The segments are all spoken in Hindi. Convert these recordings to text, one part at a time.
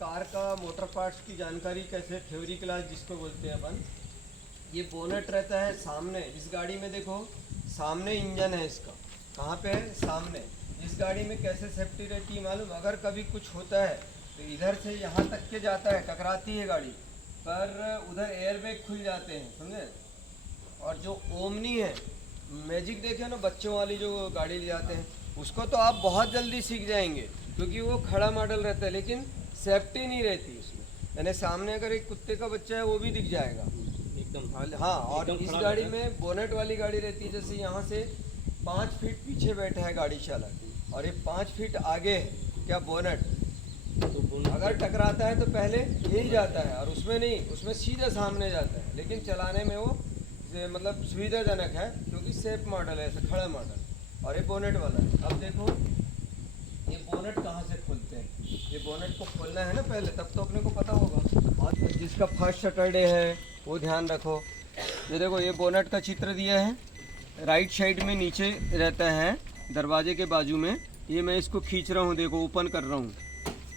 कार का मोटर पार्ट्स की जानकारी कैसे, थ्योरी क्लास जिसको बोलते हैं अपन। ये बोनट रहता है सामने, इस गाड़ी में देखो सामने इंजन है इसका, कहाँ पे है, सामने। इस गाड़ी में कैसे सेफ्टी रहती है मालूम, अगर कभी कुछ होता है तो इधर से यहाँ तक के जाता है, टकराती है गाड़ी, पर उधर एयरबैग खुल जाते हैं, समझे। और जो ओमनी है, मैजिक देखे ना बच्चों वाली जो गाड़ी ले जाते हैं, उसको तो आप बहुत जल्दी सीख जाएंगे क्योंकि वो खड़ा मॉडल रहता है, लेकिन सेफ्टी नहीं रहती उसमें। यानी सामने अगर एक कुत्ते का बच्चा है वो भी दिख जाएगा एकदम। हाँ, और इस गाड़ी में बोनेट वाली गाड़ी रहती है, जैसे यहाँ से 5 फीट पीछे बैठा है गाड़ी चालक और ये 5 फीट आगे है क्या बोनेट, तो अगर टकराता है तो पहले यही जाता है और उसमें नहीं, उसमें सीधा सामने जाता है, लेकिन चलाने में वो मतलब सुविधाजनक है क्योंकि सेफ मॉडल है, ऐसा खड़ा मॉडल। और ये बोनेट वाला है। अब देखो ये बोनेट कहाँ से खोलते हैं, ये बोनेट को खोलना है ना पहले, तब तो अपने को पता होगा। और जिसका फर्स्ट सैटरडे है वो ध्यान रखो। ये देखो ये बोनेट का चित्र दिया है, राइट साइड में नीचे रहता है दरवाजे के बाजू में। ये मैं इसको खींच रहा हूँ, देखो ओपन कर रहा हूँ,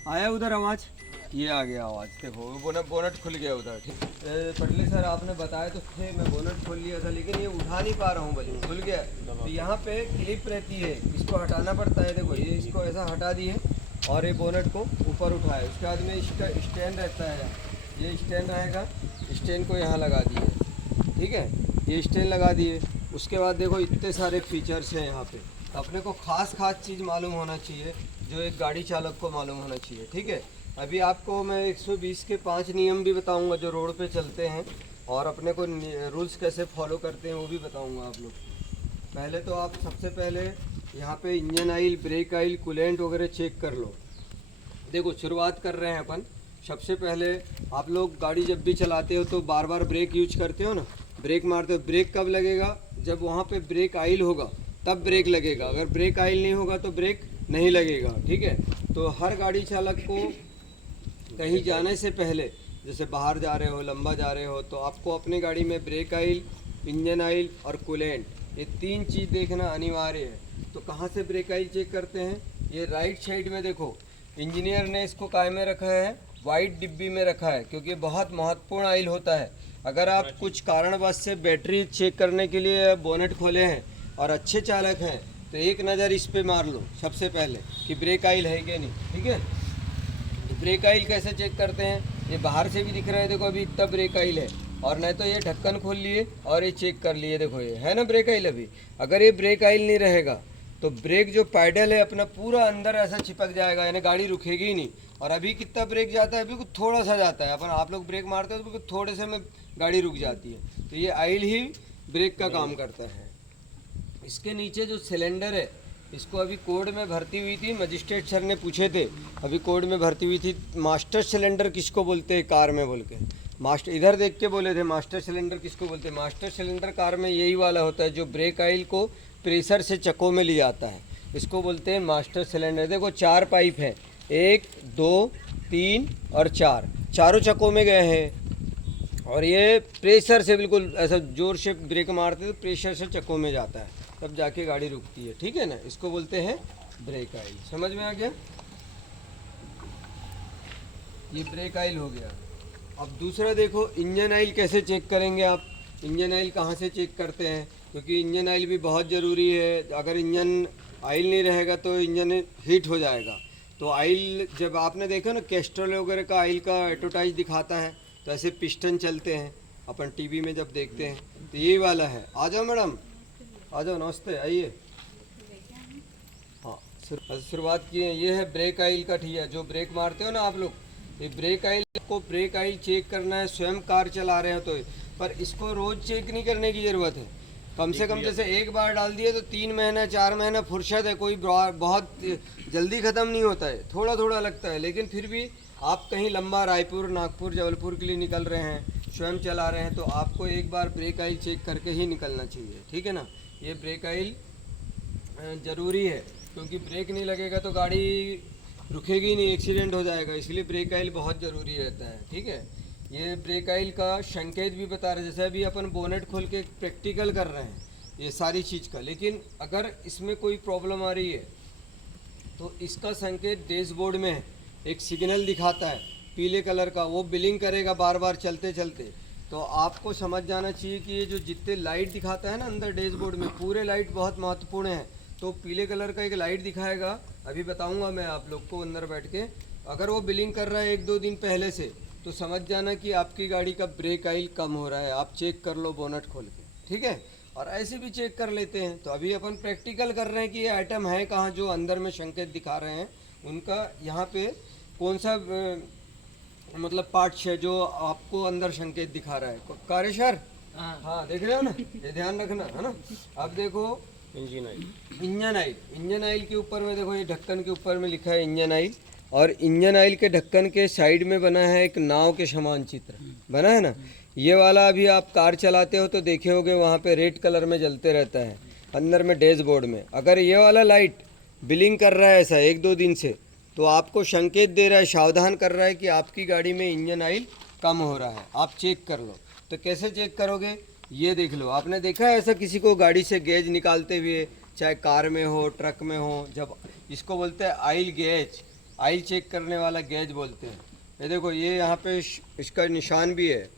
आया उधर आवाज़, ये आ गया आवाज़, देखो बोनट खुल गया उधर। ठीक पटले सर आपने बताया तो थे, मैं बोनट खोल लिया था लेकिन ये उठा नहीं पा रहा हूँ, बल्कि खुल गया। तो यहाँ पे क्लिप रहती है, इसको हटाना पड़ता है, देखो ये इसको ऐसा हटा दिए और ये बोनट को ऊपर उठाए। उसके बाद में इसका स्टैंड रहता है, ये स्टैंड रहेगा, स्टैंड को यहाँ लगा दिए, ठीक है, ये स्टैंड लगा दिए। उसके बाद देखो इतने सारे फीचर्स हैं यहाँ पे, अपने को खास चीज़ मालूम होना चाहिए जो एक गाड़ी चालक को मालूम होना चाहिए, ठीक है। अभी आपको मैं 120 के 5 नियम भी बताऊंगा जो रोड पे चलते हैं, और अपने को रूल्स कैसे फॉलो करते हैं वो भी बताऊंगा आप लोग। पहले तो आप सबसे पहले यहाँ पे engine oil, brake oil, coolant वगैरह चेक कर लो। देखो शुरुआत कर रहे हैं अपन। सबसे पहले आप लोग गाड़ी जब भी चलाते हो तो बार बार ब्रेक यूज करते हो ना, ब्रेक मारते हो, ब्रेक कब लगेगा, जब वहाँ पे ब्रेक ऑयल होगा तब ब्रेक लगेगा, अगर ब्रेक ऑयल नहीं होगा तो ब्रेक नहीं लगेगा, ठीक है। तो हर गाड़ी चालक को कहीं जाने से पहले, जैसे बाहर जा रहे हो, लंबा जा रहे हो, तो आपको अपने गाड़ी में ब्रेक ऑयल, इंजन ऑयल और कूलेंट, ये 3 चीज़ देखना अनिवार्य है। तो कहाँ से ब्रेक ऑयल चेक करते हैं, ये राइट साइड में देखो, इंजीनियर ने इसको काय में रखा है, वाइट डिब्बी में रखा है, क्योंकि बहुत महत्वपूर्ण ऑयल होता है। अगर आप कुछ कारणवश से बैटरी चेक करने के लिए बोनेट खोले हैं और अच्छे चालक हैं तो एक नज़र इस पे मार लो सबसे पहले कि ब्रेक ऑयल है कि नहीं, ठीक है। तो ब्रेक ऑयल कैसे चेक करते हैं, ये बाहर से भी दिख रहा है, देखो अभी इतना ब्रेक ऑयल है, और नहीं तो ये ढक्कन खोल लिए और ये चेक कर लिए, देखो ये है ना ब्रेक ऑयल। अभी अगर ये ब्रेक ऑयल नहीं रहेगा तो ब्रेक जो पैडल है अपना पूरा अंदर ऐसा चिपक जाएगा, यानी गाड़ी रुकेगी ही नहीं। और अभी कितना ब्रेक जाता है, बिल्कुल थोड़ा सा जाता है, अपन आप लोग ब्रेक मारते हो तो बिल्कुल थोड़े से में गाड़ी रुक जाती है। तो ये ऑयल ही ब्रेक का काम करता है। इसके नीचे जो सिलेंडर है, इसको अभी कोड में भर्ती हुई थी, मजिस्ट्रेट सर ने पूछे थे, अभी कोड में भर्ती हुई थी, मास्टर सिलेंडर किसको बोलते हैं कार में बोल के, मास्टर इधर देख के बोले थे, मास्टर सिलेंडर किसको बोलते हैं। मास्टर सिलेंडर कार में यही वाला होता है जो ब्रेक ऑयल को प्रेशर से चक्कों में ले आता है, इसको बोलते हैं मास्टर सिलेंडर। देखो 4 पाइप है, 1 2 3 और 4, चारों चक्कों में गए हैं, और ये प्रेशर से बिल्कुल ऐसा जोर से ब्रेक मारते तो प्रेशर से चक्कों में जाता है, तब जाके गाड़ी रुकती है, ठीक है ना। इसको बोलते हैं ब्रेक ऑयल। समझ में आ गया, ये ब्रेक ऑयल हो गया। अब दूसरा देखो इंजन ऑयल कैसे चेक करेंगे आप। इंजन ऑयल कहाँ से चेक करते हैं, क्योंकि इंजन ऑयल भी बहुत ज़रूरी है। अगर इंजन ऑयल नहीं रहेगा तो इंजन हीट हो जाएगा। तो ऑयल जब आपने देखा ना कैस्ट्रोल वगैरह का ऑयल का एडवर्टाइज दिखाता है, तो ऐसे पिस्टन चलते हैं अपन टीवी में जब देखते हैं, तो यही वाला है। आ जाओ मैडम, आ जाओ, नमस्ते, आइए। हाँ, शुरुआत किए, ये है ब्रेक ऑयल का, ठीक है, जो ब्रेक मारते हो ना आप लोग, ये ब्रेक ऑयल को ब्रेक ऑयल चेक करना है, स्वयं कार चला रहे हो तो, पर इसको रोज़ चेक नहीं करने की ज़रूरत है। कम से कम जैसे एक बार डाल दिए तो 3 महीना 4 महीना फुर्सत है, कोई बहुत जल्दी ख़त्म नहीं होता है, थोड़ा थोड़ा लगता है। लेकिन फिर भी आप कहीं लंबा रायपुर, नागपुर, जबलपुर के लिए निकल रहे हैं, स्वयं चला रहे हैं, तो आपको एक बार ब्रेक ऑयल चेक करके ही निकलना चाहिए, ठीक है ना। ये ब्रेक ऑयल ज़रूरी है, क्योंकि ब्रेक नहीं लगेगा तो गाड़ी रुकेगी नहीं, एक्सीडेंट हो जाएगा, इसलिए ब्रेक ऑयल बहुत ज़रूरी रहता है, ठीक है। ये ब्रेक ऑयल का संकेत भी बता रहे हैं, जैसे अभी अपन बोनेट खोल के प्रैक्टिकल कर रहे हैं ये सारी चीज़ का। लेकिन अगर इसमें कोई प्रॉब्लम आ रही है तो इसका संकेत डैशबोर्ड में है, एक सिग्नल दिखाता है, पीले कलर का, वो ब्लिंक करेगा बार बार चलते चलते। तो आपको समझ जाना चाहिए कि ये जो जितने लाइट दिखाता है ना अंदर डैशबोर्ड में, पूरे लाइट बहुत महत्वपूर्ण है। तो पीले कलर का एक लाइट दिखाएगा, अभी बताऊंगा मैं आप लोग को अंदर बैठ के। अगर वो ब्लिंक कर रहा है 1-2 दिन पहले से, तो समझ जाना कि आपकी गाड़ी का ब्रेक ऑयल कम हो रहा है। आप चेक कर लो बोनट खोल के, ठीक है। और ऐसे भी चेक कर लेते हैं। तो अभी अपन प्रैक्टिकल कर रहे हैं कि ये आइटम है कहाँ जो अंदर में संकेत दिखा रहे हैं, उनका यहाँ पे कौन सा मतलब पार्ट्स है जो आपको अंदर संकेत दिखा रहा है। कार्य सर, हाँ देख रहे हो ना, ये ध्यान रखना है ना। अब देखो इंजन ऑयल, इंजन ऑयल के ऊपर में देखो, ये ढक्कन के ऊपर में लिखा है इंजन ऑयल, और इंजन ऑयल के ढक्कन के साइड में बना है एक नाव के समान चित्र बना है ना। ये वाला अभी आप कार चलाते हो तो देखे होगे वहाँ पे रेड कलर में जलते रहता है अंदर में डैशबोर्ड में। अगर ये वाला लाइट ब्लिंक कर रहा है ऐसा 1-2 दिन से, तो आपको संकेत दे रहा है, सावधान कर रहा है कि आपकी गाड़ी में इंजन ऑयल कम हो रहा है। आप चेक कर लो। तो कैसे चेक करोगे, ये देख लो। आपने देखा है ऐसा किसी को गाड़ी से गेज निकालते हुए, चाहे कार में हो ट्रक में हो, जब इसको बोलते हैं ऑयल गेज, ऑयल चेक करने वाला गेज बोलते हैं। ये देखो, ये यहाँ पे इसका निशान भी है।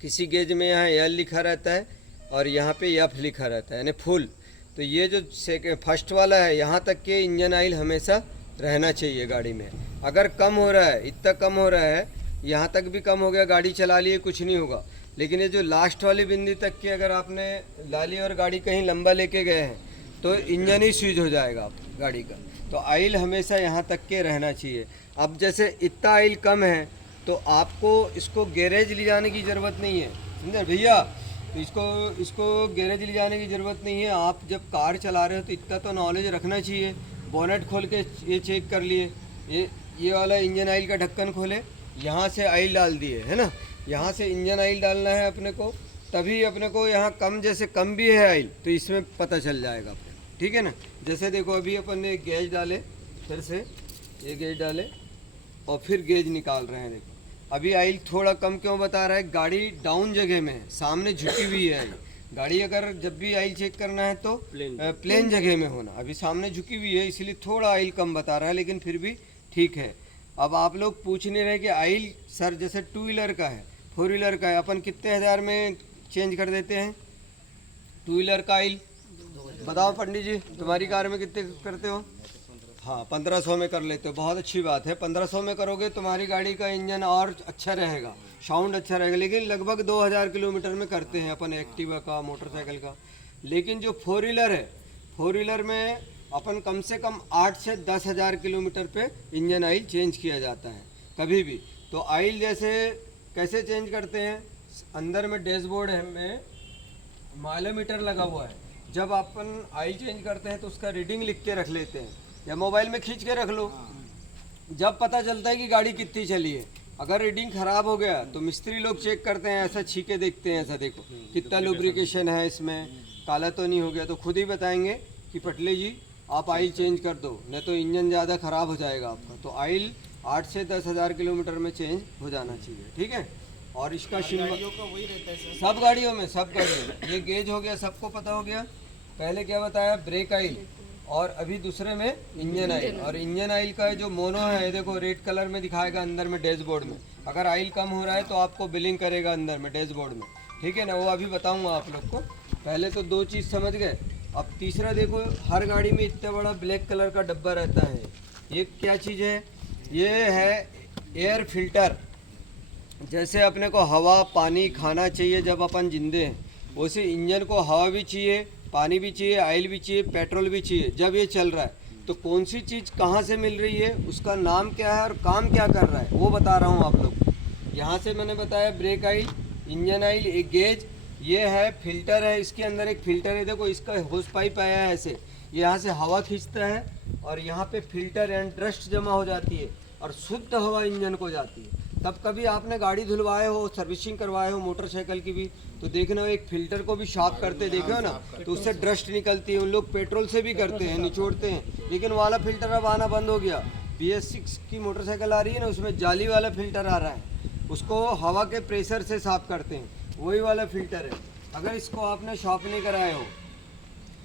किसी गेज में यहाँ एल लिखा रहता है और यहाँ पे एफ लिखा रहता है, यानी फुल। तो ये जो फर्स्ट वाला है, यहाँ तक के इंजन ऑयल हमेशा रहना चाहिए गाड़ी में। अगर कम हो रहा है, इतना कम हो रहा है, यहाँ तक भी कम हो गया, गाड़ी चला लिए कुछ नहीं होगा। लेकिन ये जो लास्ट वाली बिंदी तक की अगर आपने ला ली और गाड़ी कहीं लंबा लेके गए हैं, तो इंजन ही स्विच हो जाएगा आप गाड़ी का। तो ऑयल हमेशा यहाँ तक के रहना चाहिए। अब जैसे इतना ऑयल कम है तो आपको इसको गैरेज ले जाने की ज़रूरत नहीं है, समझे भैया। तो इसको गैरेज ले जाने की ज़रूरत नहीं है। आप जब कार चला रहे हो तो इतना तो नॉलेज रखना चाहिए। बोनेट खोल के ये चेक कर लिए, ये वाला इंजन ऑयल का ढक्कन खोले, यहाँ से ऑयल डाल दिए, है ना। यहाँ से इंजन ऑयल डालना है अपने को, तभी अपने को यहाँ कम, जैसे कम भी है ऑयल तो इसमें पता चल जाएगा अपने, ठीक है ना। जैसे देखो अभी अपन ने गेज डाले, फिर से ये गेज डाले और फिर गेज निकाल रहे हैं। देखो अभी ऑयल थोड़ा कम क्यों बता रहा है, गाड़ी डाउन जगह में है, सामने झुकी हुई है गाड़ी। अगर जब भी ऑयल चेक करना है तो प्लेन जगह में होना। अभी सामने झुकी हुई है इसलिए थोड़ा ऑयल कम बता रहा है, लेकिन फिर भी ठीक है। अब आप लोग पूछ नहीं रहे कि ऑयल सर जैसे 2 व्हीलर का है, 4 व्हीलर का है, अपन कितने हज़ार में चेंज कर देते हैं 2 व्हीलर का ऑयल? बताओ पंडित जी, तुम्हारी कार में कितने करते हो? हाँ 1500 में कर लेते हो, बहुत अच्छी बात है। 1500 में करोगे तुम्हारी गाड़ी का इंजन और अच्छा रहेगा, साउंड अच्छा रहेगा। लेकिन लगभग 2000 किलोमीटर में करते हैं अपन एक्टिवा का, मोटरसाइकिल का। लेकिन जो 4 व्हीलर है, 4 व्हीलर में अपन कम से कम 8 से 10 हज़ार किलोमीटर पे इंजन ऑयल चेंज किया जाता है कभी भी। तो ऑयल जैसे कैसे चेंज करते हैं, अंदर में डैशबोर्ड है में माइलोमीटर लगा हुआ है। जब अपन ऑयल चेंज करते हैं तो उसका रीडिंग लिख के रख लेते हैं, या मोबाइल में खींच के रख लो। जब पता चलता है कि गाड़ी कितनी चली है, अगर रीडिंग ख़राब हो गया तो मिस्त्री लोग चेक करते हैं, ऐसा छीके देखते हैं, ऐसा देखो कितना लुब्रिकेशन है इसमें, काला तो नहीं हो गया। तो खुद ही बताएंगे कि पटले जी आप ऑयल चेंज कर दो, नहीं तो इंजन ज़्यादा ख़राब हो जाएगा आपका। तो ऑयल 8 से 10 हज़ार किलोमीटर में चेंज हो जाना चाहिए, ठीक है। और इसका गाड़ियों का वही रहता है सर? सब गाड़ियों में, सब गाड़ियों में। ये गेज हो गया, सबको पता हो गया। पहले क्या बताया, ब्रेक ऑयल, और अभी दूसरे में इंजन ऑयल। और इंजन ऑयल का जो मोनो है, देखो रेड कलर में दिखाएगा अंदर में डैशबोर्ड में। अगर ऑयल कम हो रहा है तो आपको बिलिंग करेगा अंदर में डैशबोर्ड में, ठीक है ना। वो अभी बताऊंगा आप लोग को। पहले तो 2 चीज़ समझ गए। अब तीसरा देखो, हर गाड़ी में इतना बड़ा ब्लैक कलर का डब्बा रहता है। ये क्या चीज़ है, ये है एयर फिल्टर। जैसे अपने को हवा पानी खाना चाहिए जब अपन जिंदे हैं, वैसे इंजन को हवा भी चाहिए, पानी भी चाहिए, ऑयल भी चाहिए, पेट्रोल भी चाहिए जब ये चल रहा है। तो कौन सी चीज़ कहाँ से मिल रही है, उसका नाम क्या है और काम क्या कर रहा है, वो बता रहा हूँ आप लोग को। यहाँ से मैंने बताया ब्रेक ऑयल, इंजन ऑयल, एक गेज, ये है फिल्टर है। इसके अंदर एक फिल्टर है, देखो इसका होस पाइप आया है ऐसे, ये यहाँ से हवा खींचता है और यहाँ पे फिल्टर एंड डस्ट जमा हो जाती है और शुद्ध हवा इंजन को जाती है। तब कभी आपने गाड़ी धुलवाए हो, सर्विसिंग करवाए हो मोटरसाइकिल की भी, तो देखना हो एक फिल्टर को भी साफ करते देखे हो ना, तो उससे डस्ट निकलती है। उन लोग पेट्रोल से भी करते हैं, निचोड़ते हैं, लेकिन वाला फिल्टर अब आना बंद हो गया। BS6 की मोटरसाइकिल आ रही है ना, उसमें जाली वाला फिल्टर आ रहा है, उसको हवा के प्रेशर से साफ करते हैं, वही वाला फिल्टर है। अगर इसको आपने साफ नहीं कराए हो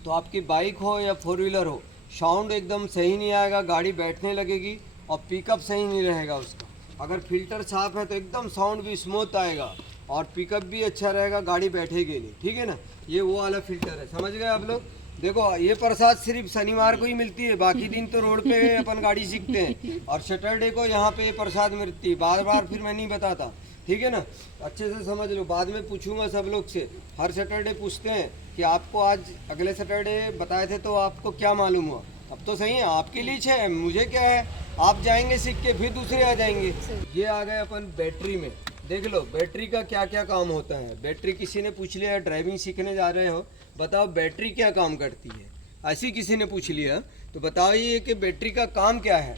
तो आपकी बाइक हो या 4 व्हीलर हो, साउंड एकदम सही नहीं आएगा, गाड़ी बैठने लगेगी और पिकअप सही नहीं रहेगा उसका। अगर फिल्टर साफ है तो एकदम साउंड भी स्मूथ आएगा और पिकअप भी अच्छा रहेगा, गाड़ी बैठेगी नहीं, ठीक है ना। ये वो वाला फिल्टर है, समझ गए आप लोग। देखो ये प्रसाद सिर्फ शनिवार को ही मिलती है, बाकी दिन तो रोड पे अपन गाड़ी सीखते हैं, और सैटरडे को यहाँ पे ये प्रसाद मिलती है। बार बार फिर मैं नहीं बताता, ठीक है ना, अच्छे से समझ लो। बाद में पूछूंगा सब लोग से, हर सैटरडे पूछते हैं कि आपको आज अगले सैटरडे बताए थे तो आपको क्या मालूम हुआ। अब तो सही है, आपके लिए है, मुझे क्या है, आप जाएंगे सीख के फिर दूसरे आ जाएंगे। ये आ गए अपन बैटरी में। देख लो बैटरी का क्या क्या काम होता है। बैटरी किसी ने पूछ लिया, ड्राइविंग सीखने जा रहे हो, बताओ बैटरी क्या काम करती है, ऐसी किसी ने पूछ लिया तो बताओ ये कि बैटरी का काम क्या है।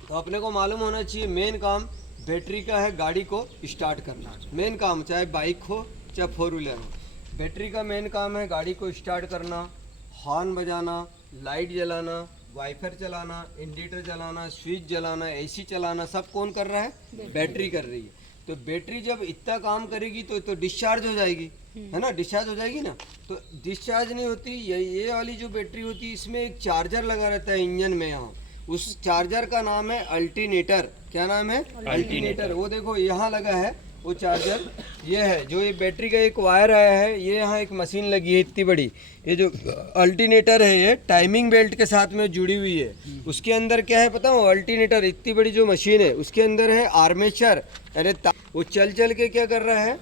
तो अपने को मालूम होना चाहिए मेन काम बैटरी का है गाड़ी को स्टार्ट करना। मेन काम, चाहे बाइक हो चाहे फोर व्हीलर हो, बैटरी का मेन काम है गाड़ी को स्टार्ट करना, हॉर्न बजाना, लाइट जलाना, वाइपर चलाना, इंडिकेटर जलाना, स्विच जलाना, एसी चलाना, सब कौन कर रहा है, बैटरी कर रही है। तो बैटरी जब इतना काम करेगी तो डिस्चार्ज हो जाएगी, है ना, डिस्चार्ज हो जाएगी ना। तो डिस्चार्ज नहीं होती, ये वाली जो बैटरी होती है इसमें एक चार्जर लगा रहता है इंजन में, यहाँ उस चार्जर का नाम है अल्टरनेटर। क्या नाम है, अल्टरनेटर। वो देखो यहाँ लगा है वो चार्जर, ये है जो ये बैटरी का एक वायर आया है, ये यहाँ एक मशीन लगी है इतनी बड़ी, ये जो अल्टरनेटर है ये टाइमिंग बेल्ट के साथ में जुड़ी हुई है। उसके अंदर क्या है पता हो, अल्टरनेटर इतनी बड़ी जो मशीन है उसके अंदर है आर्मेचर, अरे वो चल चल के क्या कर रहा है,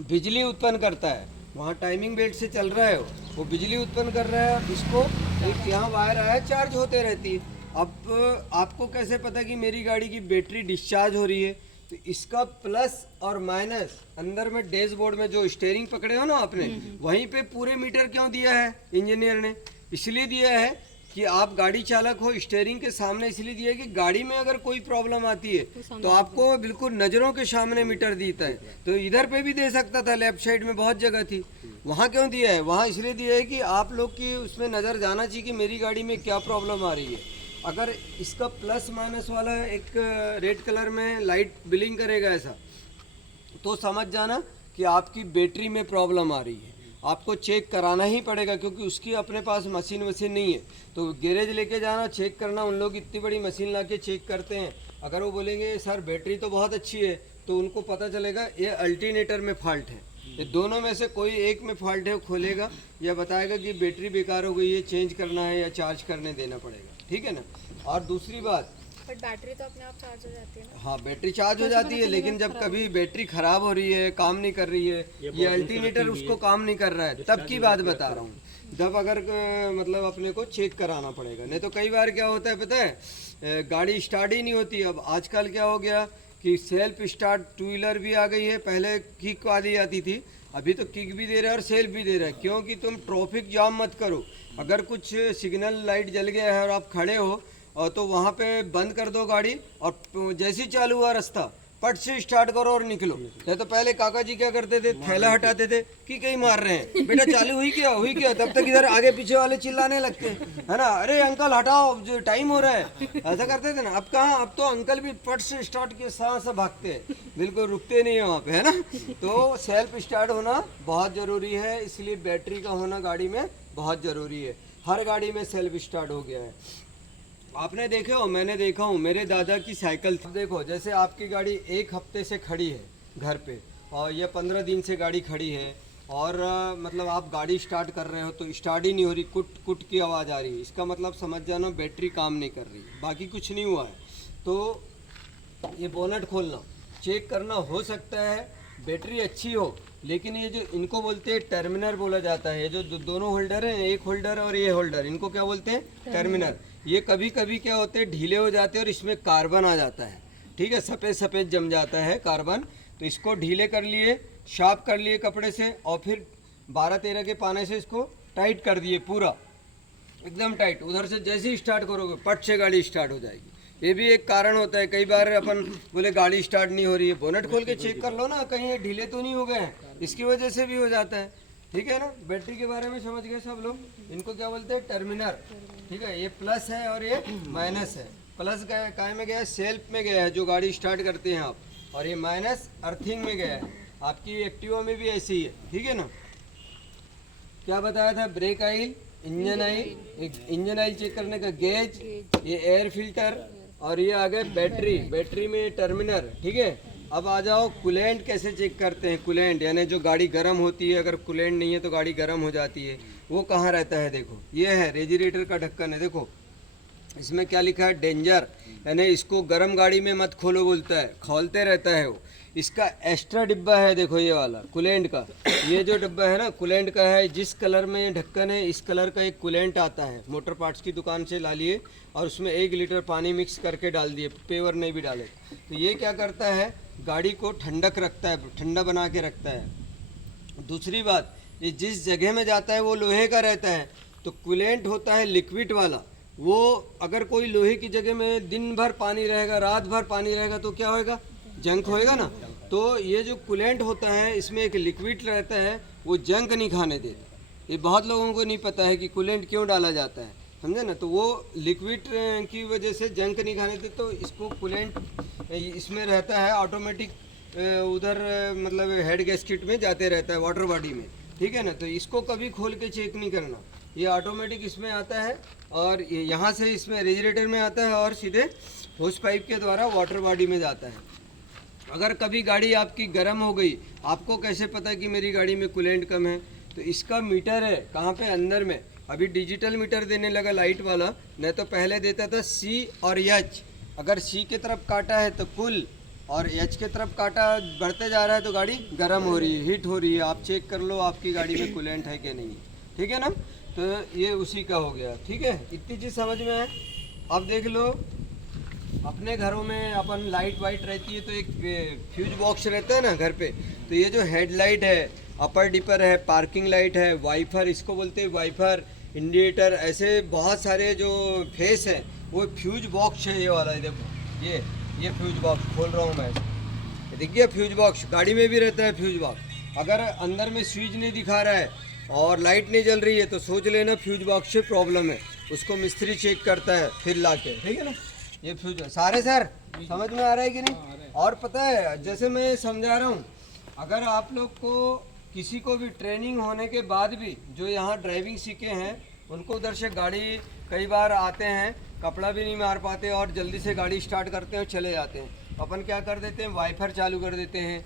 बिजली उत्पन्न करता है। वहाँ टाइमिंग बेल्ट से चल रहा है वो बिजली उत्पन्न कर रहा है, इसको एक यहाँ वायर आया चार्ज होते रहती है। अब आपको कैसे पता कि मेरी गाड़ी की बैटरी डिस्चार्ज हो रही है, तो इसका प्लस और माइनस अंदर में डैशबोर्ड में जो स्टीयरिंग पकड़े हो ना आपने, वहीं पे पूरे मीटर क्यों दिया है इंजीनियर ने, इसलिए दिया है कि आप गाड़ी चालक हो, स्टीयरिंग के सामने इसलिए दिया है कि गाड़ी में अगर कोई प्रॉब्लम आती है तो आपको बिल्कुल नज़रों के सामने मीटर देता है। तो इधर पे भी दे सकता था, लेफ्ट साइड में बहुत जगह थी, वहाँ क्यों दिया है, वहाँ इसलिए दिया है कि आप लोग की उसमें नज़र जाना चाहिए कि मेरी गाड़ी में क्या प्रॉब्लम आ रही है। अगर इसका प्लस माइनस वाला एक रेड कलर में लाइट ब्लिंक करेगा ऐसा, तो समझ जाना कि आपकी बैटरी में प्रॉब्लम आ रही है, आपको चेक कराना ही पड़ेगा, क्योंकि उसकी अपने पास मशीन वशीन नहीं है। तो गैरेज लेके जाना, चेक करना, उन लोग इतनी बड़ी मशीन ला के चेक करते हैं। अगर वो बोलेंगे सर बैटरी तो बहुत अच्छी है, तो उनको पता चलेगा ये अल्टरनेटर में फॉल्ट है, ये दोनों में से कोई एक में फॉल्ट है, वो खोलेगा या बताएगा कि बैटरी बेकार हो गई है, चेंज करना है या चार्ज करने देना पड़ेगा, ठीक है ना। और दूसरी बात, बट बैटरी तो अपने आप चार्ज हो जाती है ना। हाँ बैटरी चार्ज हो जाती है, लेकिन जब कभी बैटरी खराब हो रही है, काम नहीं कर रही है, ये अल्टरनेटर उसको काम नहीं कर रहा है, तब की बात बता रहा हूँ। जब अगर मतलब अपने को चेक कराना पड़ेगा, नहीं तो कई बार क्या होता है पता है, गाड़ी स्टार्ट ही नहीं होती। अब आजकल क्या हो गया कि सेल्फ स्टार्ट टू व्हीलर भी आ गई है, पहले किक वाली आती थी, अभी तो किक भी दे रहा है और सेल्फ भी दे रहा है। क्योंकि तुम ट्रैफिक जाम मत करो, अगर कुछ सिग्नल लाइट जल गया है और आप खड़े हो और तो वहाँ पे बंद कर दो गाड़ी, और जैसे ही चालू हुआ रास्ता पट से स्टार्ट करो और निकलो। नहीं तो पहले काका जी क्या करते थे, थैला हटाते थे कि कहीं मार रहे हैं, बेटा चालू हुई क्या हुई क्या, तब तक इधर आगे पीछे वाले चिल्लाने लगते है ना, अरे अंकल हटाओ जो टाइम हो रहा है, ऐसा करते थे ना। अब कहाँ, अब तो अंकल भी पट से स्टार्ट के साथ से भागते हैं, बिल्कुल रुकते नहीं है वहाँ पे, है ना। तो सेल्फ स्टार्ट होना बहुत ज़रूरी है, इसलिए बैटरी का होना गाड़ी में बहुत ज़रूरी है। हर गाड़ी में सेल्फ स्टार्ट हो गया है। आपने देखे हो, मैंने देखा हूँ, मेरे दादा की साइकिल थी। देखो जैसे आपकी गाड़ी एक हफ्ते से खड़ी है घर पे, और ये 15 दिन से गाड़ी खड़ी है, और मतलब आप गाड़ी स्टार्ट कर रहे हो तो स्टार्ट ही नहीं हो रही, कुट कुट की आवाज़ आ रही है, इसका मतलब समझ जाना बैटरी काम नहीं कर रही, बाकी कुछ नहीं हुआ है। तो ये बोनट खोलना, चेक करना, हो सकता है बैटरी अच्छी हो, लेकिन ये जो इनको बोलते हैं टर्मिनल बोला जाता है, ये जो दोनों होल्डर हैं, एक होल्डर और ये होल्डर, इनको क्या बोलते हैं, टर्मिनल। ये कभी कभी क्या होते हैं, ढीले हो जाते हैं और इसमें कार्बन आ जाता है, ठीक है, सफ़ेद सफ़ेद जम जाता है कार्बन। तो इसको ढीले कर लिए, शार्प कर लिए कपड़े से, और फिर 12-13 के पाने से इसको टाइट कर दिए, पूरा एकदम टाइट। उधर से जैसे ही स्टार्ट करोगे पट से गाड़ी स्टार्ट हो जाएगी। ये भी एक कारण होता है, कई बार अपन बोले गाड़ी स्टार्ट नहीं हो रही है, बोनट खोल के चेक कर लो ना, कहीं ये ढीले तो नहीं हो गए हैं, इसकी वजह से भी हो जाता है, ठीक है ना। बैटरी के बारे में समझ गए सब लोग, इनको क्या बोलते हैं, टर्मिनल, ठीक है। ये प्लस है और ये माइनस है। प्लस काय में गया है, सेल्फ में गया है जो गाड़ी स्टार्ट करते हैं आप, और ये माइनस अर्थिंग में गया है। आपकी एक्टिवा में भी ऐसे ही है, ठीक है ना। क्या बताया था, ब्रेक ऑयल, इंजन ऑयल, एक इंजन ऑयल चेक करने का गेज, ये एयर फिल्टर, और ये आ गए बैटरी, बैटरी में टर्मिनल, ठीक है। अब आ जाओ कूलेंट कैसे चेक करते हैं। कूलेंट यानी जो गाड़ी गर्म होती है, अगर कूलेंट नहीं है तो गाड़ी गर्म हो जाती है, वो कहाँ रहता है। देखो ये है रेजिस्ट्रेटर का ढक्कन है, देखो इसमें क्या लिखा है, डेंजर, यानी इसको गर्म गाड़ी में मत खोलो बोलता है, खोलते रहता है वो। इसका एक्स्ट्रा डिब्बा है, देखो ये वाला कूलेंट का, ये जो डिब्बा है ना कूलेंट का है, जिस कलर में ढक्कन है इस कलर का एक कूलेंट आता है, मोटर पार्ट्स की दुकान से ला लिए और उसमें 1 लीटर पानी मिक्स करके डाल दिए, पेवर नहीं भी डाले। तो ये क्या करता है, गाड़ी को ठंडक रखता है, ठंडा बना के रखता है। दूसरी बात, ये जिस जगह में जाता है वो लोहे का रहता है, तो कूलेंट होता है लिक्विड वाला, वो अगर कोई लोहे की जगह में दिन भर पानी रहेगा, रात भर पानी रहेगा तो क्या होएगा, जंक होएगा ना। तो ये जो कूलेंट होता है इसमें एक लिक्विड रहता है, वो जंक नहीं खाने देता। ये बहुत लोगों को नहीं पता है कि कूलेंट क्यों डाला जाता है, समझे ना। तो वो लिक्विड की वजह से जंक नहीं खाने देते, तो इसको कूलेंट इसमें रहता है ऑटोमेटिक, उधर मतलब हेड गैस्केट में जाते रहता है वाटर बॉडी में, ठीक है ना। तो इसको कभी खोल के चेक नहीं करना, ये ऑटोमेटिक इसमें आता है और यहाँ से इसमें रेजिस्ट्रेटर में आता है और सीधे होस पाइप के द्वारा वाटर बॉडी में जाता है। अगर कभी गाड़ी आपकी गर्म हो गई, आपको कैसे पता कि मेरी गाड़ी में कूलेंट कम है, तो इसका मीटर है कहाँ पे, अंदर में। अभी डिजिटल मीटर देने लगा लाइट वाला, नहीं तो पहले देता था सी और एच। अगर सी के तरफ काटा है तो कुल, और एच के तरफ काटा बढ़ते जा रहा है तो गाड़ी गर्म हो रही है, हीट हो रही है। आप चेक कर लो आपकी गाड़ी में कूलेंट है कि नहीं, ठीक है ना। तो ये उसी का हो गया, ठीक है। इतनी चीज़ समझ में है। अब देख लो अपने घरों में अपन लाइट वाइट रहती है तो एक फ्यूज बॉक्स रहता है ना घर पे, तो ये जो हेडलाइट है, अपर डिपर है, पार्किंग लाइट है, वाइफर इसको बोलते हैं, वाइफर, इंडिकेटर, ऐसे बहुत सारे जो फेस है वो फ्यूज बॉक्स है। ये वाला है, देखो ये फ्यूज बॉक्स खोल रहा हूँ मैं, देखिए फ्यूज बॉक्स गाड़ी में भी रहता है। फ्यूज बॉक्स अगर अंदर में स्विच नहीं दिखा रहा है और लाइट नहीं जल रही है तो सोच लेना फ्यूज बॉक्स से प्रॉब्लम है, उसको मिस्त्री चेक करता है फिर लाके, ठीक है ना। ये फ्यूज सारे सर समझ में आ रहा है कि नहीं। और पता है जैसे मैं समझा रहा हूँ, अगर आप लोग को किसी को भी ट्रेनिंग होने के बाद भी जो यहाँ ड्राइविंग सीखे हैं, उनको उधर से गाड़ी कई बार आते हैं, कपड़ा भी नहीं मार पाते और जल्दी से गाड़ी स्टार्ट करते हैं और चले जाते हैं। अपन क्या कर देते हैं, वाइफर चालू कर देते हैं,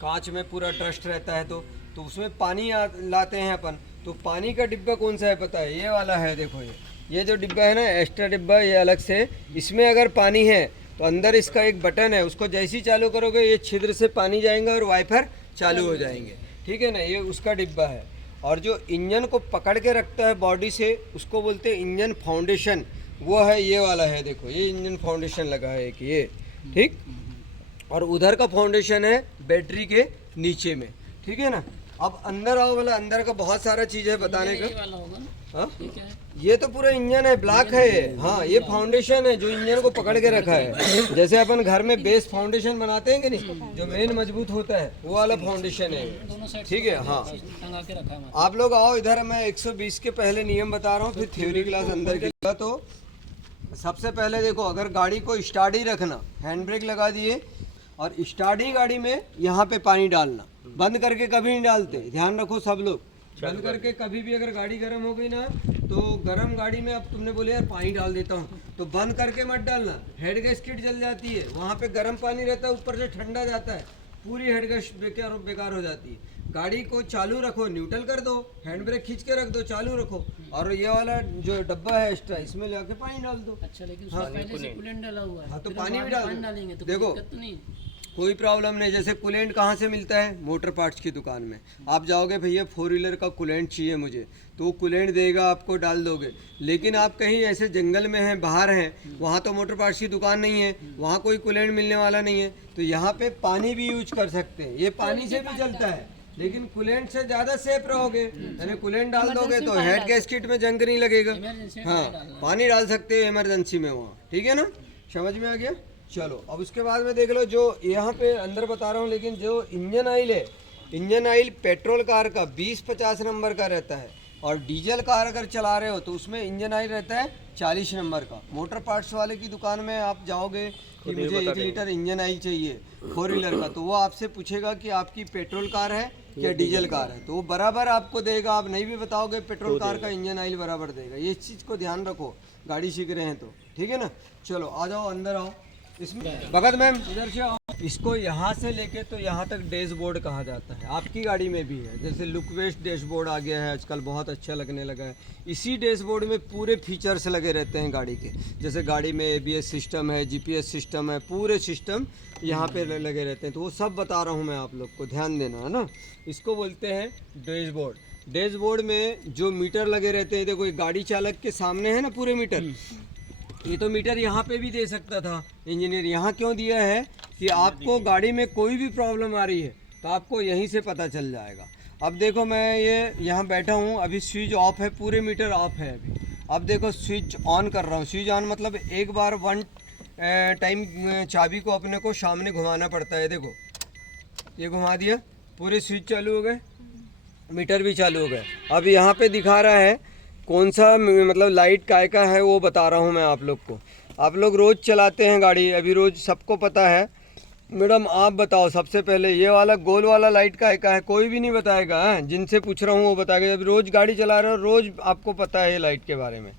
कांच में पूरा ट्रस्ट रहता है तो उसमें पानी लाते हैं अपन। तो पानी का डिब्बा कौन सा है पता है, ये वाला है, देखो ये जो डिब्बा है ना, एक्स्ट्रा डिब्बा, ये अलग से। इसमें अगर पानी है तो अंदर इसका एक बटन है, उसको जैसे ही चालू करोगे ये छिद्र से पानी जाएगा और वाइफर चालू हो जाएंगे, ठीक है ना। ये उसका डिब्बा है। और जो इंजन को पकड़ के रखता है बॉडी से, उसको बोलते हैं इंजन फाउंडेशन, वो है ये वाला है, देखो ये इंजन फाउंडेशन लगा है एक, ये ठीक। और उधर का फाउंडेशन है बैटरी के नीचे में, ठीक है ना। अब अंदर आओ, वाला अंदर का बहुत सारा चीज़ है बताने का। हाँ ये तो पूरा इंजन है, ब्लॉक है ये। हाँ ये फाउंडेशन है जो इंजन को पकड़ के रखा है। जैसे अपन घर में बेस फाउंडेशन बनाते हैं कि नहीं, जो मेन मजबूत होता है वो वाला फाउंडेशन है, ठीक है। हाँ आप लोग आओ इधर, मैं 120 के पहले नियम बता रहा हूँ, फिर थ्योरी क्लास अंदर की। तो सबसे पहले देखो, अगर गाड़ी को स्टार्ट ही रखना, हैंड ब्रेक लगा दिए और स्टार्ट ही गाड़ी में यहाँ पे पानी डालना, बंद करके कभी नहीं डालते, ध्यान रखो सब लोग। बंद करके कभी भी अगर गाड़ी गर्म हो गई ना, तो गर्म गाड़ी में अब तुमने बोले यार पानी डाल देता हूँ, तो बंद करके मत डालना, हेड गैस्केट जल जाती है, वहाँ पे गर्म पानी रहता है, ऊपर से ठंडा जाता है, पूरी हेड गैस्केट बेकार हो जाती है। गाड़ी को चालू रखो, न्यूट्रल कर दो, हैंड ब्रेक खींच के रख दो, चालू रखो, और ये वाला जो डब्बा है एक्स्ट्रा, इसमें जाके पानी डाल दो। अच्छा, लेकिन पहले से कूलेंट डाला हुआ है, हाँ तो पानी भी डालेंगे तो देखो कोई प्रॉब्लम नहीं। जैसे कूलेंट कहाँ से मिलता है, मोटर पार्ट्स की दुकान में। आप जाओगे भैया 4 व्हीलर का कूलेंट चाहिए मुझे, तो वो कूलेंट देगा आपको, डाल दोगे। लेकिन आप कहीं ऐसे जंगल में हैं, बाहर हैं, वहाँ तो मोटर पार्ट्स की दुकान नहीं है, वहाँ कोई कूलेंट मिलने वाला नहीं है, तो यहाँ पे पानी भी यूज कर सकते हैं। ये पानी से भी चलता है, लेकिन कूलेंट से ज़्यादा सेफ रहोगे। यानी कूलेंट डाल दोगे तो हेड गैस्केट में जंग नहीं लगेगा। हाँ पानी डाल सकते हो इमरजेंसी में वहाँ, ठीक है ना, समझ में आ गया। चलो अब उसके बाद में देख लो, जो यहाँ पे अंदर बता रहा हूँ, लेकिन जो इंजन ऑयल है, इंजन ऑयल पेट्रोल कार का 20-50 नंबर का रहता है, और डीजल कार अगर चला रहे हो तो उसमें इंजन ऑयल रहता है 40 नंबर का। मोटर पार्ट्स वाले की दुकान में आप जाओगे कि मुझे 1 लीटर इंजन ऑयल चाहिए 4 व्हीलर का, तो वो आपसे पूछेगा कि आपकी पेट्रोल कार है या डीजल कार है, तो वो बराबर आपको देगा। आप नहीं भी बताओगे पेट्रोल कार का इंजन ऑयल बराबर देगा। ये चीज़ को ध्यान रखो गाड़ी सीख रहे हैं तो, ठीक। ठीक है ना। चलो आ जाओ अंदर आओ। इसमें भगत मैम इधर से आओ। इसको यहाँ से लेके तो यहाँ तक डैशबोर्ड कहा जाता है, आपकी गाड़ी में भी है। जैसे लुक वेस्ट डैशबोर्ड आ गया है आजकल, बहुत अच्छा लगने लगा है। इसी डैशबोर्ड में पूरे फीचर्स लगे रहते हैं गाड़ी के। जैसे गाड़ी में ABS सिस्टम है, GPS सिस्टम है, पूरे सिस्टम यहाँ पे लगे रहते हैं। तो वो सब बता रहा हूँ मैं आप लोग को, ध्यान देना है ना। इसको बोलते हैं डैशबोर्ड। डैशबोर्ड में जो मीटर लगे रहते हैं, देखो गाड़ी चालक के सामने है ना पूरे मीटर। ये तो मीटर यहाँ पे भी दे सकता था इंजीनियर, यहाँ क्यों दिया है कि आपको गाड़ी में कोई भी प्रॉब्लम आ रही है तो आपको यहीं से पता चल जाएगा। अब देखो मैं ये यहाँ बैठा हूँ, अभी स्विच ऑफ है, पूरे मीटर ऑफ है अभी। अब देखो स्विच ऑन कर रहा हूँ। स्विच ऑन मतलब एक बार वन टाइम चाबी को अपने को सामने घुमाना पड़ता है। देखो ये घुमा दिया, पूरे स्विच चालू हो गए, मीटर भी चालू हो गए। अब यहाँ पे दिखा रहा है कौन सा मतलब लाइट काय का है, वो बता रहा हूँ मैं आप लोग को। आप लोग रोज़ चलाते हैं गाड़ी, अभी रोज़ सबको पता है। मैडम आप बताओ सबसे पहले, ये वाला गोल वाला लाइट काय का है? कोई भी नहीं बताएगा, हैं? जिनसे पूछ रहा हूँ वो बताएगा। जब रोज़ गाड़ी चला रहे हो, रोज़ आपको पता है ये लाइट के बारे में।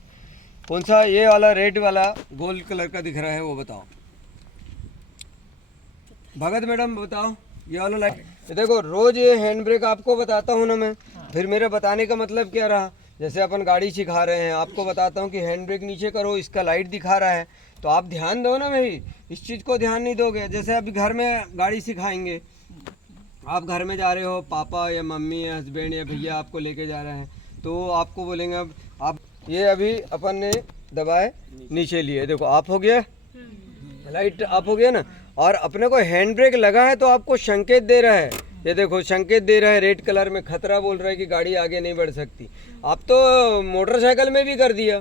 कौन सा ये वाला रेड वाला गोल कलर का दिख रहा है वो बताओ। भगत मैडम बताओ ये वाला लाइट। ये देखो रोज़ ये हैंड ब्रेक आपको बताता हूँ ना मैं, फिर मेरे बताने का मतलब क्या रहा। जैसे अपन गाड़ी सिखा रहे हैं, आपको बताता हूँ कि हैंड ब्रेक नीचे करो, इसका लाइट दिखा रहा है, तो आप ध्यान दो ना भाई। इस चीज़ को ध्यान नहीं दोगे। जैसे अभी घर में गाड़ी सिखाएंगे, आप घर में जा रहे हो, पापा या मम्मी या हस्बैंड या भैया आपको लेके जा रहे हैं, तो आपको बोलेंगे अब आप ये अभी अपन ने दबाए नीचे लिए, देखो ऑफ हो गया, लाइट ऑफ हो गया ना। और अपने को हैंड ब्रेक लगा है तो आपको संकेत दे रहा है, ये देखो संकेत दे रहा है रेड कलर में, खतरा बोल रहा है कि गाड़ी आगे नहीं बढ़ सकती। आप तो मोटरसाइकिल में भी कर दिया।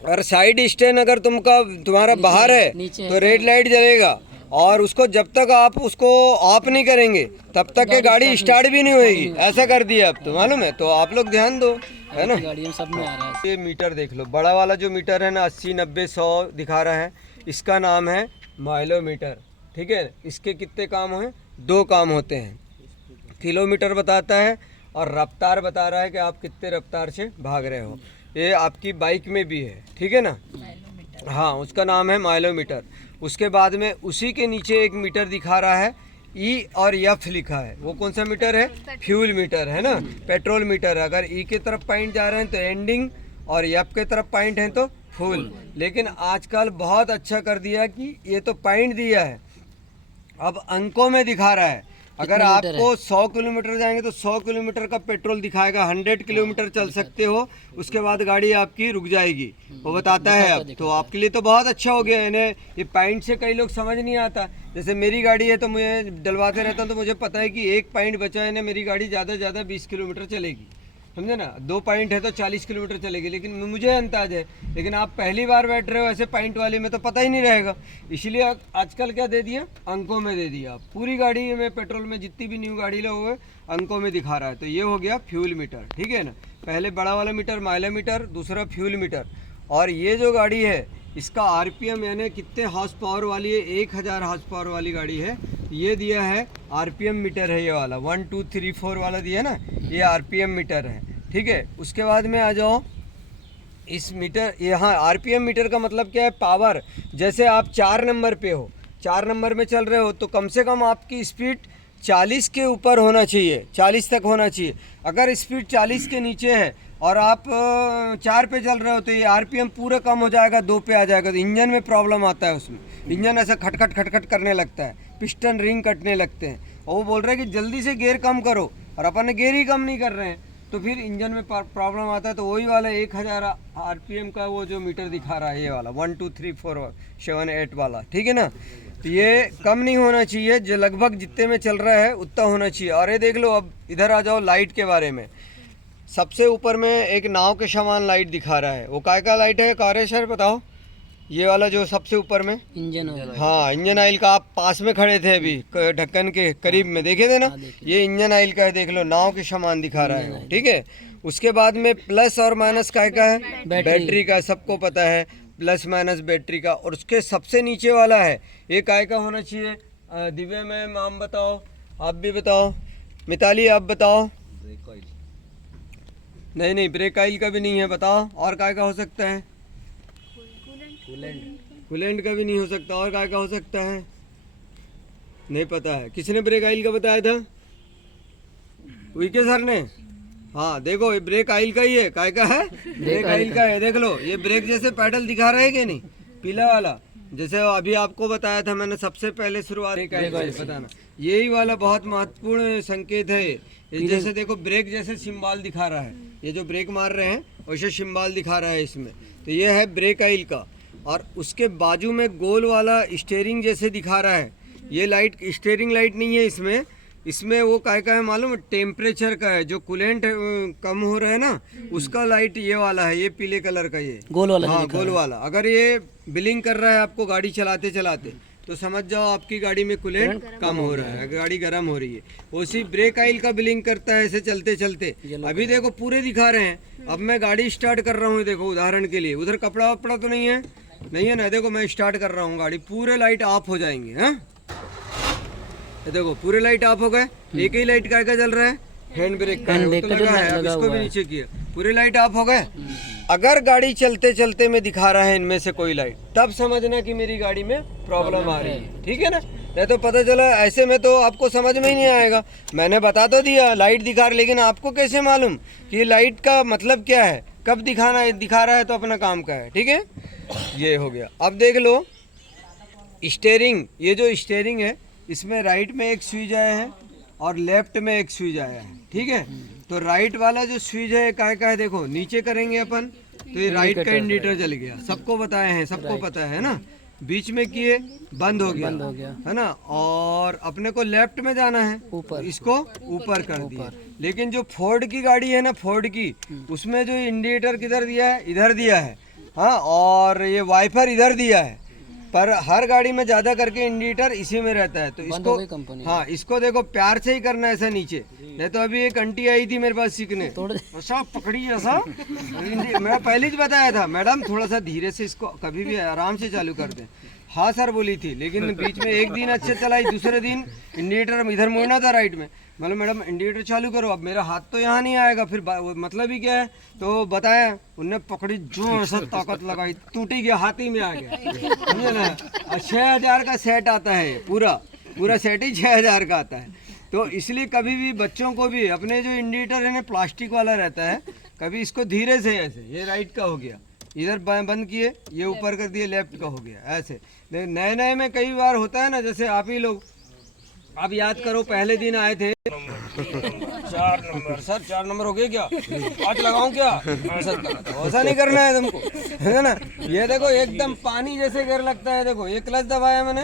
और साइड स्टैंड अगर तुम्हारा बाहर है तो रेड लाइट जलेगा, और उसको जब तक आप उसको ऑफ नहीं करेंगे तब तक ये गाड़ी स्टार्ट भी नहीं होएगी। ऐसा कर दिया अब तो, मालूम है। तो आप लोग ध्यान दो, है ना। गाड़ी में सब में आ रहा है। ये मीटर देख लो, बड़ा वाला जो मीटर है ना 80, 90, 100 दिखा रहा है, इसका नाम है माइलोमीटर। ठीक है, इसके कितने काम हैं? 2 काम होते हैं। किलोमीटर बताता है और रफ्तार बता रहा है कि आप कितने रफ्तार से भाग रहे हो। ये आपकी बाइक में भी है, ठीक है ना। हाँ, उसका नाम है माइलोमीटर। उसके बाद में उसी के नीचे एक मीटर दिखा रहा है, E और F लिखा है। वो कौन सा मीटर है? फ्यूल मीटर, है ना, पेट्रोल मीटर। अगर E के तरफ पॉइंट जा रहे हैं तो एंडिंग, और F के तरफ पॉइंट है तो फुल। लेकिन आजकल बहुत अच्छा कर दिया कि ये तो पॉइंट दिया है, अब अंकों में दिखा रहा है। अगर आपको 100 किलोमीटर जाएंगे तो 100 किलोमीटर का पेट्रोल दिखाएगा, 100 किलोमीटर चल सकते हो, उसके बाद गाड़ी आपकी रुक जाएगी, वो बताता है। अब तो आपके लिए तो बहुत अच्छा हो गया। इन्हें ये पॉइंट से कई लोग समझ नहीं आता। जैसे मेरी गाड़ी है तो मुझे डलवाते रहता हूँ, तो मुझे पता है कि एक पॉइंट बचा है ना, मेरी गाड़ी ज़्यादा से ज़्यादा 20 किलोमीटर चलेगी, समझे ना। 2 पॉइंट है तो 40 किलोमीटर चलेगी, लेकिन मुझे अंदाज है। लेकिन आप पहली बार बैठ रहे हो ऐसे पॉइंट वाले में तो पता ही नहीं रहेगा। इसलिए आजकल क्या दे दिया, अंकों में दे दिया। पूरी गाड़ी में पेट्रोल में जितनी भी न्यू गाड़ी लो हुए अंकों में दिखा रहा है। तो ये हो गया फ्यूल मीटर, ठीक है ना। पहले बड़ा वाला मीटर माइलोमीटर, दूसरा फ्यूल मीटर। और ये जो गाड़ी है इसका RPM यानी कितने हॉर्स पावर वाली है, 1000 हॉर्स पावर वाली गाड़ी है। ये दिया है RPM मीटर है, ये वाला 1 2 3 4 वाला दिया ना, ये RPM मीटर है, ठीक है। उसके बाद में आ जाओ इस मीटर, यहाँ RPM मीटर का मतलब क्या है? पावर। जैसे आप 4 नंबर पे हो, 4 नंबर में चल रहे हो, तो कम से कम आपकी स्पीड 40 के ऊपर होना चाहिए, 40 तक होना चाहिए। अगर स्पीड 40 के नीचे है और आप 4 पे चल रहे हो तो ये RPM पूरा कम हो जाएगा, 2 पे आ जाएगा। तो इंजन में प्रॉब्लम आता है, उसमें इंजन ऐसा खटखट करने लगता है, पिस्टन रिंग कटने लगते हैं। और वो बोल रहे हैं कि जल्दी से गियर कम करो, और अपन ने गियर ही कम नहीं कर रहे हैं, तो फिर इंजन में प्रॉब्लम आता है। तो वही वाला 1000 RPM का वो जो मीटर दिखा रहा है, ये वाला 1 2 3 4 7 8 वाला, ठीक है ना। तो ये कम नहीं होना चाहिए, जो लगभग जितने में चल रहा है उतना होना चाहिए। और ये देख लो, अब इधर आ जाओ लाइट के बारे में। सबसे ऊपर में एक नाव के समान लाइट दिखा रहा है, वो काय का लाइट है? कार्य सर बताओ। ये वाला जो सबसे ऊपर में इंजन ऑयल। हाँ, इंजन ऑयल का। आप पास में खड़े थे अभी, ढक्कन के करीब में देखे थे ना, ये इंजन ऑयल का है, देख लो नाव के समान दिखा रहा है, ठीक है। उसके बाद में प्लस और माइनस काय का है? बैटरी का, सबको पता है प्लस माइनस बैटरी का। और उसके सबसे नीचे वाला है, ये काय का होना चाहिए? दिव्या मैम आप बताओ, आप भी बताओ, मिताली आप बताओ। नहीं, ब्रेक ऑयल का भी नहीं है, बताओ। और काय का हो सकता है? कूलेंट का भी नहीं हो सकता, और काय का हो सकता है नहीं पता है। किसने ब्रेक ऑयल का बताया था? वीके सर ने। हाँ देखो ये ब्रेक ऑयल का ही है, काय का है? ब्रेक ऑयल का है। देख लो ये ब्रेक जैसे पैडल दिखा रहे हैं कि नहीं, पीला वाला, जैसे अभी आपको बताया था मैंने सबसे पहले शुरुआत ब्रेक ऑयल से बताना, यही वाला बहुत महत्वपूर्ण संकेत है ये। जैसे देखो ब्रेक जैसे सिंबल दिखा रहा है, ये जो ब्रेक मार रहे हैं वैसे सिंबल दिखा रहा है इसमें, तो ये है ब्रेक ऑयल का। और उसके बाजू में गोल वाला स्टीयरिंग जैसे दिखा रहा है, ये लाइट स्टीयरिंग लाइट नहीं है इसमें, इसमें वो काय का है मालूम है? टेम्परेचर का है, जो कूलेंट कम हो रहा है ना उसका लाइट ये वाला है, ये पीले कलर का, ये गोल वाला। हाँ गोल वाला। अगर ये बिलिंग कर रहा है आपको गाड़ी चलाते चलाते तो समझ जाओ आपकी गाड़ी में कूलेंट कम हो रहा है, गाड़ी गर्म हो रही है। उसी ब्रेक ऑयल का बिलिंग करता है ऐसे चलते चलते। अभी देखो पूरे दिखा रहे हैं, अब मैं गाड़ी स्टार्ट कर रहा हूँ, देखो उदाहरण के लिए उधर कपड़ा वपड़ा तो नहीं है, नहीं है ना, देखो मैं स्टार्ट कर रहा हूँ गाड़ी, पूरे लाइट ऑफ हो जाएंगे। हाँ देखो पूरे लाइट ऑफ हो गए, एक ही लाइट का जल रहा है, हैंड ब्रेक का है, वो तो लगा है, अब इसको भी नीचे किया, पूरे लाइट ऑफ हो गए। अगर गाड़ी चलते चलते में दिखा रहा है इनमें से कोई लाइट, तब समझना कि मेरी गाड़ी में प्रॉब्लम आ रही है, ठीक है ना। नहीं तो पता चला ऐसे में तो आपको समझ में ही नहीं आएगा। मैंने बता तो दिया लाइट दिखा रहा, लेकिन आपको कैसे मालूम कि लाइट का मतलब क्या है, कब दिखा रहा है तो अपना काम का है, ठीक है। ये हो गया। अब देख लो स्टीयरिंग, ये जो स्टीयरिंग है इसमें राइट में एक स्विच आया है और लेफ्ट में एक स्विच आया है, ठीक है। तो राइट वाला जो स्विच है काय का है, देखो नीचे करेंगे अपन तो ये राइट का इंडिकेटर जल गया, सबको बताए हैं, सबको पता है ना। बीच में किए बंद हो गया है ना, और अपने को लेफ्ट में जाना है तो इसको ऊपर कर दिया। लेकिन जो फोर्ड की गाड़ी है ना, फोर्ड की, उसमें जो इंडिकेटर किधर दिया है, इधर दिया है, हाँ, और ये वाइपर इधर दिया है। पर हर गाड़ी में ज्यादा करके इंडिकेटर इसी में रहता है, तो इसको हाँ इसको देखो प्यार से ही करना है ऐसा नीचे। नहीं तो अभी एक आंटी आई थी मेरे पास सीखने, ऐसा पकड़ी ऐसा, मैं पहले ही बताया था मैडम थोड़ा सा धीरे से इसको कभी भी आराम से चालू कर दें। हाँ सर बोली थी, लेकिन बीच में एक दिन अच्छे चलाई, दूसरे दिन इंडिकेटर इधर मुड़ना था राइट में, मतलब मैडम इंडिकेटर चालू करो, अब मेरा हाथ तो यहाँ नहीं आएगा, फिर मतलब ही क्या है, तो बताया उनने पकड़ी, जो ऐसा ताकत लगाई, टूटी गया, हाथ ही में आ गया, समझे ना। 6000 का सेट आता है, पूरा सेट ही 6000 का आता है। तो इसलिए कभी भी बच्चों को भी अपने जो इंडिकेटर है ना प्लास्टिक वाला रहता है, कभी इसको धीरे से ऐसे, ये राइट का हो गया, इधर बंद किए, ये ऊपर कर दिए, लेफ्ट का हो गया, ऐसे। नए नए में कई बार होता है ना, जैसे आप ही लोग, आप याद करो पहले दिन आए थे 4 नंबर, सर 4 नंबर हो गए क्या, 8 लगाऊं क्या, ऐसा नहीं करना है तुमको, है ना। ये देखो एकदम पानी जैसे गिर लगता है, देखो ये क्लच दबाया मैंने,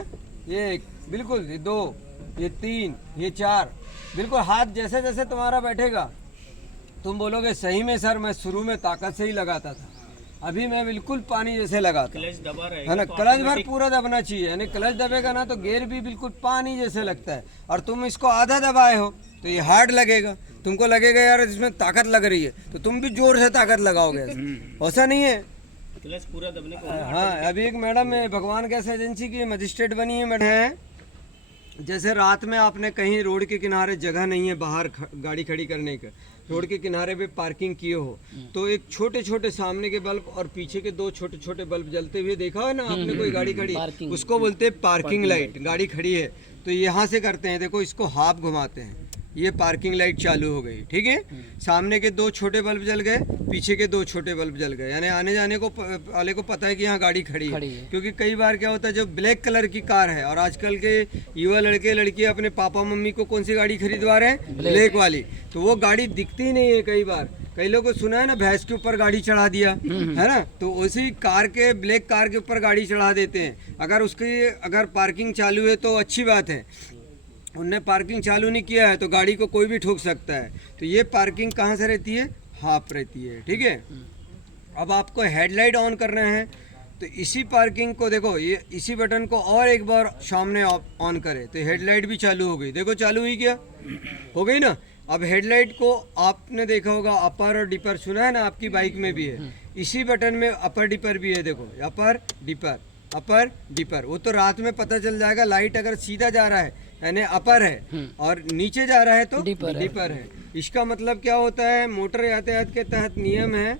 ये बिल्कुल, ये 2, ये 3, ये 4, बिल्कुल हाथ जैसे जैसे तुम्हारा बैठेगा तुम बोलोगे सही में सर मैं शुरू में ताकत से ही लगाता था, अभी मैं बिल्कुल पानी जैसे लगाता, क्लच दबा रहेगा, है ना, क्लच भर पूरा दबना चाहिए, यानी क्लच दबेगा ना तो गियर भी बिल्कुल पानी जैसे लगता है। और तुम इसको आधा दबाए हो तो ये हार्ड लगेगा, तुमको लगेगा यार इसमें ताकत लग रही है, तो तुम भी जोर से ताकत लगाओगे, ऐसा नहीं है, क्लच पूरा दबने को। हाँ अभी एक मैडम है भगवान गैस एजेंसी की मजिस्ट्रेट बनी है मैडम, जैसे रात में आपने कहीं रोड के किनारे जगह नहीं है बाहर गाड़ी खड़ी करने का, रोड के किनारे पे पार्किंग किए हो, तो एक छोटे छोटे सामने के बल्ब और पीछे के 2 छोटे छोटे बल्ब जलते हुए देखा है ना आपने, कोई गाड़ी खड़ी, उसको बोलते हैं पार्किंग लाइट। गाड़ी खड़ी है तो यहाँ से करते हैं, देखो इसको हाफ घुमाते हैं, ये पार्किंग लाइट चालू हो गई, ठीक है। सामने के 2 छोटे बल्ब जल गए, पीछे के 2 छोटे बल्ब जल गए, यानी आने जाने को वाले को पता है कि यहाँ गाड़ी खड़ी है। क्योंकि कई बार क्या होता है, जो ब्लैक कलर की कार है, और आजकल के युवा लड़के लड़कियाँ अपने पापा मम्मी को कौन सी गाड़ी खरीदवा रहे हैं, ब्लैक वाली, तो वो गाड़ी दिखती ही नहीं है। कई बार कई लोगों को सुना है ना भैंस के ऊपर गाड़ी चढ़ा दिया, है ना, तो उसी कार के, ब्लैक कार के ऊपर गाड़ी चढ़ा देते हैं। अगर पार्किंग चालू है तो अच्छी बात है, उनने पार्किंग चालू नहीं किया है तो गाड़ी को कोई भी ठोक सकता है। तो ये पार्किंग कहाँ से रहती है, हाफ रहती है, ठीक है। अब आपको हेडलाइट ऑन करना है तो इसी पार्किंग को देखो, ये इसी बटन को और एक बार सामने ऑन करें तो हेडलाइट भी चालू हो गई, देखो चालू हुई क्या, हो गई ना। अब हेडलाइट को आपने देखा होगा अपर और डिपर, सुना है ना, आपकी बाइक में भी है, इसी बटन में अपर डिपर भी है, देखो अपर डिपर, वो तो रात में पता चल जाएगा। लाइट अगर सीधा जा रहा है यानी अपर है, और नीचे जा रहा है तो डिपर है। इसका मतलब क्या होता है, मोटर यातायात के तहत नियम है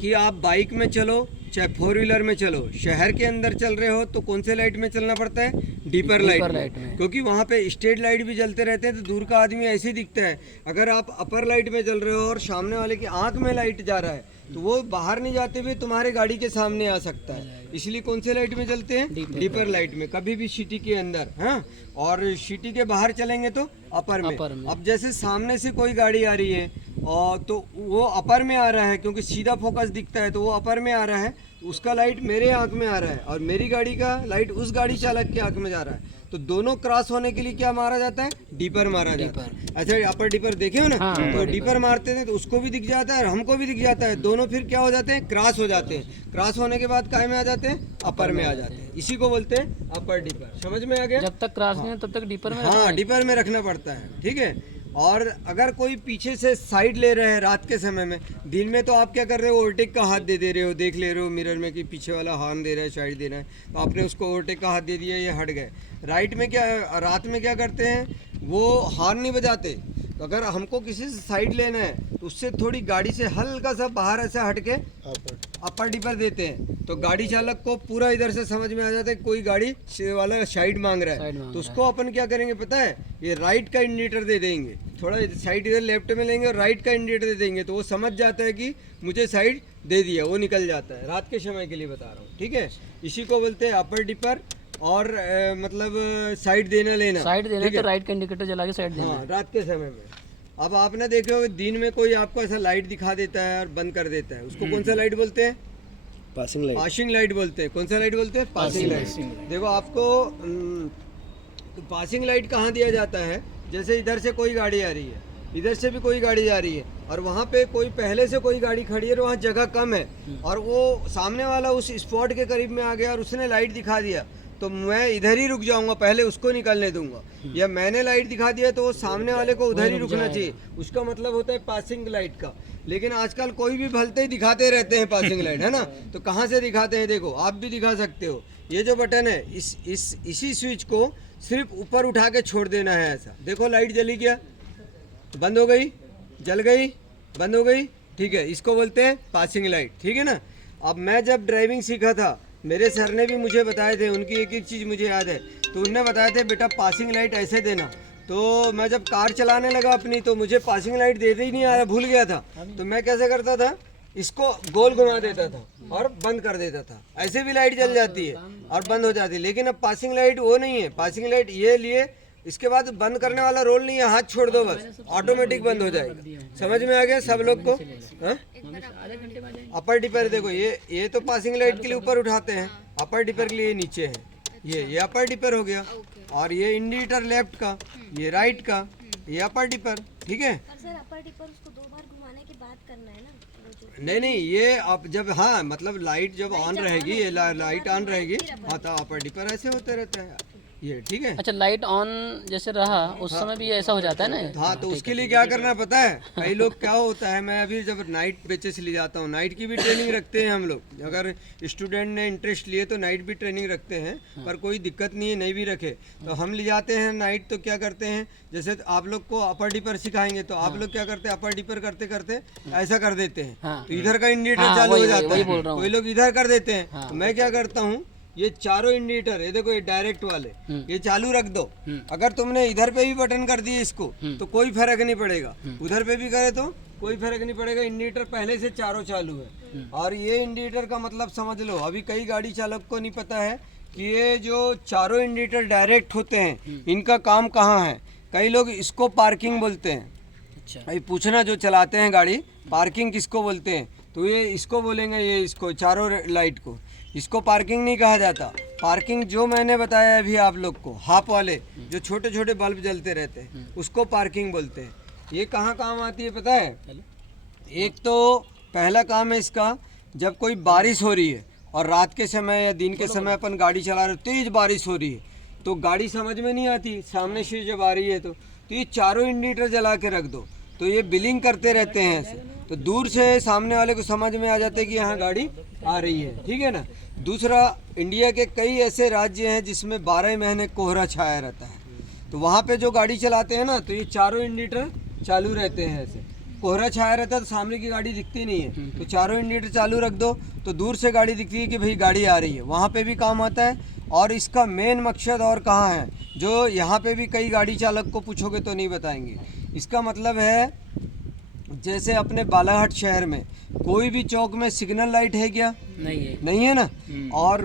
कि आप बाइक में चलो चाहे 4 व्हीलर में चलो, शहर के अंदर चल रहे हो तो कौन से लाइट में चलना पड़ता है? डीपर लाइट में, क्योंकि वहाँ पे स्ट्रीट लाइट भी जलते रहते हैं तो दूर का आदमी ऐसे ही दिखता है। अगर आप अपर लाइट में चल रहे हो और सामने वाले की आंख में लाइट जा रहा है तो वो बाहर नहीं जाते हुए तुम्हारे गाड़ी के सामने आ सकता है। इसलिए कौन से लाइट में चलते हैं? डीपर लाइट में, कभी भी सिटी के अंदर। हाँ, और सिटी के बाहर चलेंगे तो अपर में। अब जैसे सामने से कोई गाड़ी आ रही है और तो वो अपर में आ रहा है, क्योंकि सीधा फोकस दिखता है तो वो अपर में आ रहा है, उसका लाइट मेरे आंख में आ रहा है और मेरी गाड़ी का लाइट उस गाड़ी चालक के आंख में जा रहा है। तो दोनों क्रॉस होने के लिए क्या मारा जाता है? डीपर मारा जाता है। अच्छा, अपर डीपर देखे हो ना? हाँ, तो डीपर मारते थे तो उसको भी दिख जाता है और हमको भी दिख जाता है। दोनों फिर क्या हो जाते हैं? क्रॉस हो जाते हैं। क्रॉस होने के बाद काय में आ जाते हैं? अपर में आ जाते हैं। इसी को बोलते हैं अपर डीपर। समझ में आ गया? जब तक क्रॉस नहीं है तब तक डीपर में हाँ, डीपर में रखना पड़ता है। ठीक है। और अगर कोई पीछे से साइड ले रहे हैं रात के समय में, दिन में तो आप क्या कर रहे हो? ओवरटेक का हाथ दे रहे हो, देख ले रहे हो मिरर में कि पीछे वाला हॉर्न दे रहा है, साइड दे रहा है, तो आपने उसको ओवरटेक का हाथ दे दिया, ये हट गए। राइट में क्या, रात में क्या करते हैं? वो हॉर्न नहीं बजाते। तो अगर हमको किसी से साइड लेना है तो उससे थोड़ी गाड़ी से हल्का सा बाहर ऐसे हट के अपर डीपर देते हैं, तो गाड़ी चालक को पूरा इधर से समझ में आ जाता है कोई गाड़ी वाला साइड मांग रहा है। तो उसको अपन क्या करेंगे पता है? ये राइट का इंडिकेटर दे देंगे, थोड़ा साइड इधर लेफ्ट में लेंगे और राइट का इंडिकेटर दे देंगे, तो वो समझ जाता है कि मुझे साइड दे दिया, वो निकल जाता है। रात के समय के लिए बता रहा हूँ। ठीक है, इसी को बोलते हैं अपर डीपर। और मतलब साइड देना लेना, साइड देना तो राइट का इंडिकेटर जला के साइड देना। हाँ, रात के समय में। अब आपने देखे हो दिन में कोई आपको ऐसा लाइट दिखा देता है और बंद कर देता है, उसको कौन सा लाइट बोलते हैं? Passing light. पासिंग लाइट बोलते हैं। कौन सा लाइट बोलते हैं? Passing light. देखो आपको पासिंग लाइट कहाँ दिया जाता है? जैसे इधर से कोई गाड़ी आ रही है, इधर से भी कोई गाड़ी आ रही है और वहाँ पे कोई पहले से कोई गाड़ी खड़ी है और वहाँ जगह कम है और वो सामने वाला उस स्पॉट के करीब में आ गया और उसने लाइट दिखा दिया, तो मैं इधर ही रुक जाऊंगा, पहले उसको निकलने दूंगा। या मैंने लाइट दिखा दिया तो वो सामने वाले को उधर ही रुकना चाहिए। उसका मतलब होता है पासिंग लाइट का। लेकिन आजकल कोई भी भलते ही दिखाते रहते हैं पासिंग लाइट, है ना? तो कहाँ से दिखाते हैं? देखो, आप भी दिखा सकते हो। ये जो बटन है, इसी स्विच को सिर्फ ऊपर उठा के छोड़ देना है ऐसा। देखो लाइट जली क्या? बंद हो गई, जल गई, बंद हो गई। ठीक है, इसको बोलते हैं पासिंग लाइट। ठीक है ना? अब मैं जब ड्राइविंग सीखा था, मेरे सर ने भी मुझे बताए थे, उनकी एक एक चीज़ मुझे याद है। तो उनने बताया थे बेटा पासिंग लाइट ऐसे देना। तो मैं जब कार चलाने लगा अपनी, तो मुझे पासिंग लाइट देते ही नहीं आ रहा, भूल गया था। तो मैं कैसे करता था? इसको गोल घुमा देता था और बंद कर देता था। ऐसे भी लाइट जल जाती है और बंद हो जाती है। लेकिन अब पासिंग लाइट वो नहीं है। पासिंग लाइट ये लिए, इसके बाद बंद करने वाला रोल नहीं है, हाथ छोड़ दो बस, ऑटोमेटिक बंद हो जाएगा। समझ में आ गया सब लोग को? हाँ? अपर डिपर देखो, ये तो पासिंग लाइट के लिए ऊपर उठाते हैं, अपर डिपर के लिए नीचे है। ये अपर डिपर हो गया। और ये इंडिकेटर लेफ्ट का, ये राइट का, ये अपर डिपर। ठीक है? पर सर अपर डिपर उसको 2 बार घुमाने के बाद करना है ना? नहीं, ये आप जब, हाँ मतलब लाइट जब ऑन रहेगी, ये लाइट ऑन रहेगी, हाँ तो अपर डिपर ऐसे होते रहते हैं ये। ठीक है? अच्छा, लाइट ऑन जैसे रहा उस समय भी ऐसा हो जाता है ना? हाँ, तो उसके लिए क्या करना पता है? कई लोग क्या होता है, मैं अभी जब नाइट बेचेस ले जाता हूँ, नाइट की भी ट्रेनिंग रखते हैं हम लोग। अगर स्टूडेंट ने इंटरेस्ट लिए तो नाइट भी ट्रेनिंग रखते हैं, पर कोई दिक्कत नहीं है, नहीं भी रखे तो हम ले जाते हैं नाइट। तो क्या करते हैं, जैसे आप लोग को अपर डिपर सिखाएंगे तो आप लोग क्या करते हैं? अपर डिपर करते करते ऐसा कर देते हैं, तो इधर का इंडिकेटर चालू हो जाता है। कोई लोग इधर कर देते हैं, तो मैं क्या करता हूँ, ये चारों इंडिकेटर, ये देखो ये डायरेक्ट वाले, ये चालू रख दो। अगर तुमने इधर पे भी बटन कर दिए इसको तो कोई फर्क नहीं पड़ेगा, उधर पे भी करे तो कोई फर्क नहीं पड़ेगा। इंडिकेटर पहले से चारों चालू है। और ये इंडिकेटर का मतलब समझ लो, अभी कई गाड़ी चालक को नहीं पता है कि ये जो चारों इंडिकेटर डायरेक्ट होते हैं, इनका काम कहाँ है। कई लोग इसको पार्किंग बोलते हैं। अच्छा, भाई पूछना जो चलाते हैं गाड़ी, पार्किंग किसको बोलते हैं? तो ये इसको बोलेंगे, ये इसको चारों लाइट को। इसको पार्किंग नहीं कहा जाता। पार्किंग जो मैंने बताया अभी आप लोग को, हाफ वाले जो छोटे छोटे बल्ब जलते रहते हैं, उसको पार्किंग बोलते हैं। ये कहाँ काम आती है पता है? एक तो पहला काम है इसका, जब कोई बारिश हो रही है और रात के समय या दिन के समय अपन गाड़ी चला रहे, तेज बारिश हो रही है, तो गाड़ी समझ में नहीं आती, सामने से जब आ रही है तो ये चारों इंडिकेटर जला के रख दो, तो ये बिलिंग करते रहते हैं ऐसे, तो दूर से सामने वाले को समझ में आ जाता है कि यहाँ गाड़ी आ रही है। ठीक है ना? दूसरा, इंडिया के कई ऐसे राज्य हैं जिसमें 12 महीने कोहरा छाया रहता है, तो वहाँ पे जो गाड़ी चलाते हैं ना, तो ये चारों इंडिकेटर चालू रहते हैं ऐसे। कोहरा छाया रहता है तो सामने की गाड़ी दिखती नहीं है, तो चारों इंडिकेटर चालू रख दो तो दूर से गाड़ी दिखती है कि भाई गाड़ी आ रही है, वहाँ पे भी काम आता है। और इसका मेन मकसद और कहाँ है, जो यहाँ पे भी कई गाड़ी चालक को पूछोगे तो नहीं बताएंगे। इसका मतलब है जैसे अपने बालाघाट शहर में कोई भी चौक में सिग्नल लाइट है क्या? नहीं है ना। और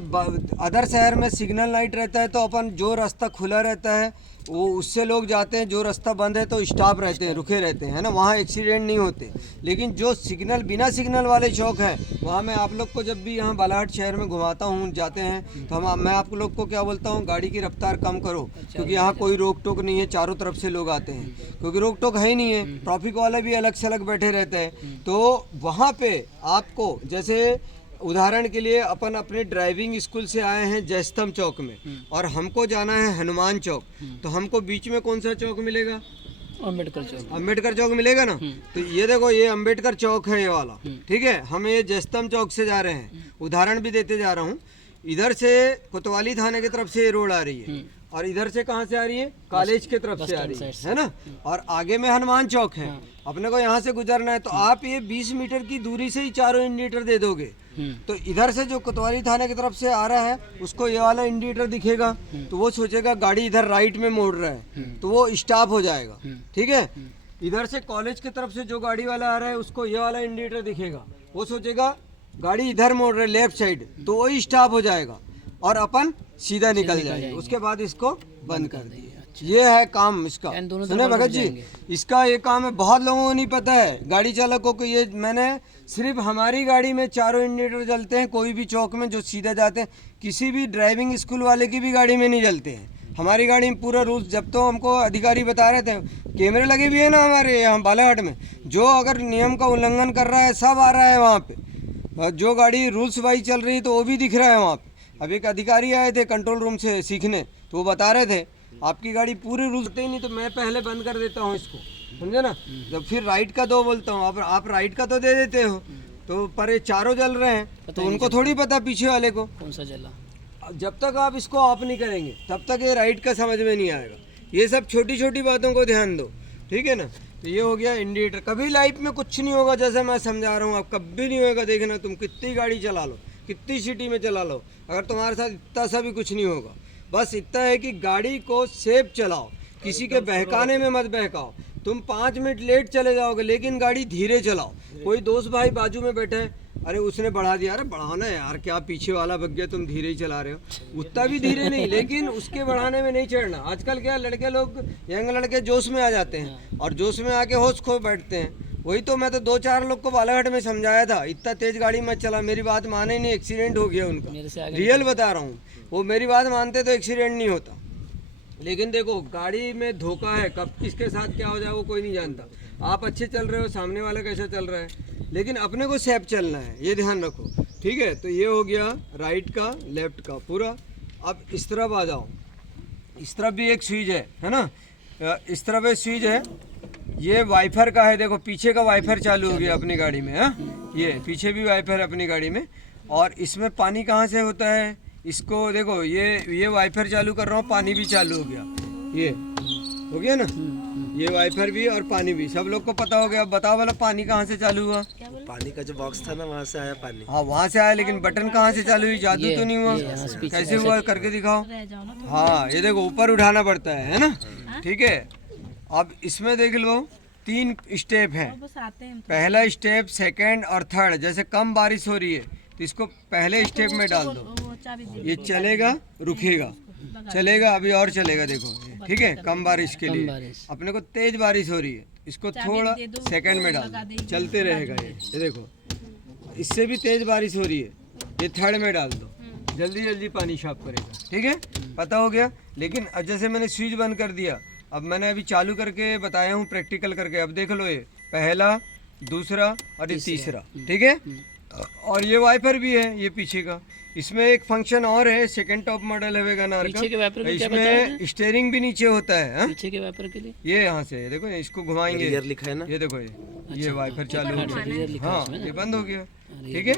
अदर शहर में सिग्नल लाइट रहता है तो अपन जो रास्ता खुला रहता है वो उससे लोग जाते हैं, जो रास्ता बंद है तो स्टॉप रहते हैं, रुके रहते हैं, है ना, वहाँ एक्सीडेंट नहीं होते। लेकिन जो सिग्नल बिना सिग्नल वाले चौक हैं वहाँ मैं आप लोग को जब भी यहाँ बालाघाट शहर में घुमाता हूँ जाते हैं तो मैं आप लोग को क्या बोलता हूँ, गाड़ी की रफ्तार कम करो, क्योंकि यहाँ कोई रोक टोक नहीं है, चारों तरफ से लोग आते हैं, क्योंकि रोक टोक है ही नहीं है, ट्रैफिक वाले भी अलग से अलग बैठे रहते हैं। तो वहाँ पे आपको जैसे उदाहरण के लिए अपन अपने ड्राइविंग स्कूल से आए हैं जयस्तंभ चौक में और हमको जाना है हनुमान चौक, तो हमको बीच में कौन सा चौक मिलेगा? अम्बेडकर चौक मिलेगा ना। तो ये देखो ये अम्बेडकर चौक है ये वाला, ठीक है। हम ये जयस्तंभ चौक से जा रहे हैं, उदाहरण भी देते जा रहा हूँ। इधर से कोतवाली थाने की तरफ से ये रोड आ रही है और इधर से कहाँ से आ रही है? कॉलेज की तरफ से आ रही है ना। और आगे में हनुमान चौक है, अपने को यहाँ से गुजरना है। तो आप ये 20 मीटर की दूरी से ही चारों इंडिकेटर दे दोगे तो इधर से जो कोतवाली थाने की तरफ से आ रहा है उसको ये वाला इंडिकेटर दिखेगा तो वो सोचेगा गाड़ी इधर राइट में मोड़ रहा है तो वो स्टॉप हो जाएगा, ठीक है। इधर से कॉलेज की तरफ से जो गाड़ी वाला आ रहा है उसको ये वाला इंडिकेटर दिखेगा, वो सोचेगा गाड़ी इधर मोड़ रहा है लेफ्ट साइड, तो वो स्टॉप हो जाएगा और अपन सीधा निकल जाएंगे। उसके बाद इसको बंद कर दिए। ये है काम इसका, सुने भगत जी, इसका ये काम है। बहुत लोगों को नहीं पता है, गाड़ी चालकों को। ये मैंने सिर्फ हमारी गाड़ी में चारों इंडिकेटर जलते हैं, कोई भी चौक में जो सीधा जाते हैं, किसी भी ड्राइविंग स्कूल वाले की भी गाड़ी में नहीं जलते हैं। हमारी गाड़ी में पूरा रूल्स, जब तो हमको अधिकारी बता रहे थे, कैमरे लगे भी है ना हमारे यहाँ बालाघाट में, जो अगर नियम का उल्लंघन कर रहा है सब आ रहा है वहाँ पे, जो गाड़ी रूल्स वाइज चल रही है तो वो भी दिख रहा है वहाँ पे। अब एक अधिकारी आए थे कंट्रोल रूम से सीखने, तो वो बता रहे थे आपकी गाड़ी पूरे रूल्स ही नहीं, तो मैं पहले बंद कर देता हूँ इसको, समझे ना। जब फिर राइट का दो बोलता हूँ, आप राइट का तो दे देते हो, तो पर ये चारों जल रहे हैं तो उनको थोड़ी पता पीछे वाले को कौन सा जला। जब तक आप इसको ऑफ नहीं करेंगे तब तक ये राइट का समझ में नहीं आएगा। ये सब छोटी छोटी बातों को ध्यान दो, ठीक है ना। तो ये हो गया इंडिकेटर। कभी लाइफ में कुछ नहीं होगा, जैसे मैं समझा रहा हूँ, आप कभी नहीं होगा। देखना, तुम कितनी गाड़ी चला लो, कितनी सिटी में चला लो, अगर तुम्हारे साथ इतना सा भी कुछ नहीं होगा। बस इतना है कि गाड़ी को सेफ चलाओ, किसी के बहकाने में मत बहकाओ। तुम 5 मिनट लेट चले जाओगे लेकिन गाड़ी धीरे चलाओ। कोई दोस्त भाई बाजू में बैठे, अरे उसने बढ़ा दिया, अरे बढ़ाओ ना यार, क्या पीछे वाला बग गया, तुम धीरे ही चला रहे हो। उतना भी धीरे नहीं, लेकिन उसके बढ़ाने में नहीं चढ़ना। आजकल क्या लड़के लोग, यंग लड़के जोश में आ जाते हैं और जोश में आके होश खो बैठते हैं। वही तो मैं तो 2-4 लोग को बालाघाट में समझाया था, इतना तेज गाड़ी मत चला। मेरी बात माने नहीं, एक्सीडेंट हो गया उनका। रियल बता रहा हूँ, वो मेरी बात मानते तो एक्सीडेंट नहीं होता। लेकिन देखो गाड़ी में धोखा है, कब किसके साथ क्या हो जाए वो कोई नहीं जानता। आप अच्छे चल रहे हो, सामने वाला कैसा चल रहा है, लेकिन अपने को सेफ चलना है, ये ध्यान रखो, ठीक है। तो ये हो गया राइट का, लेफ्ट का पूरा। अब इस तरफ आ जाओ, इस तरफ भी एक स्विच है ना, इस तरफ एक स्विच है, ये वाइफर का है। देखो पीछे का वाइफर चालू हो गया अपनी गाड़ी में, हाँ ये पीछे भी वाइफर है अपनी गाड़ी में। और इसमें पानी कहाँ से होता है, इसको देखो, ये वाइफर चालू कर रहा हूँ, पानी भी चालू हो गया, ये हो गया ना, ये वाइफर भी और पानी भी, सब लोग को पता हो गया। अब बताओ वाला पानी कहाँ से चालू हुआ? पानी का जो बॉक्स था ना वहाँ से आया पानी। हाँ वहाँ से आया, लेकिन बटन कहाँ से चालू हुई? जादू तो नहीं हुआ, कैसे हुआ करके दिखाओ। हाँ ये देखो ऊपर उठाना पड़ता है ना, ठीक है। अब इसमें देख लो 3 स्टेप है, पहला स्टेप, सेकंड और थर्ड। जैसे कम बारिश हो रही है तो इसको पहले स्टेप में डाल दो, ये चलेगा रुकेगा, चलेगा अभी और चलेगा, देखो ठीक है। कम बारिश के लिए अपने को तेज बारिश हो रही है, इसको थोड़ा सेकंड में डाल दो, चलते रहेगा ये देखो। इससे भी तेज बारिश हो रही है, ये थर्ड में डाल दो, जल्दी जल्दी पानी साफ करेगा, ठीक है। पता हो गया। लेकिन अब जैसे मैंने स्विच बंद कर दिया, अब मैंने अभी चालू करके बताया हूँ प्रैक्टिकल करके। अब देख लो, ये पहला, दूसरा और ये तीसरा, ठीक है। और ये वाइपर भी है, ये पीछे का। इसमें एक फंक्शन और है, सेकंड टॉप मॉडल है वेगनआर का, इसमें स्टीयरिंग भी नीचे होता है। पीछे के वाइपर के लिए ये यहाँ से देखो, इसको घुमाएंगे, रियर लिखा है ना, ये देखो, ये वाइपर चालू हो गया, हाँ ये बंद हो गया, ठीक है।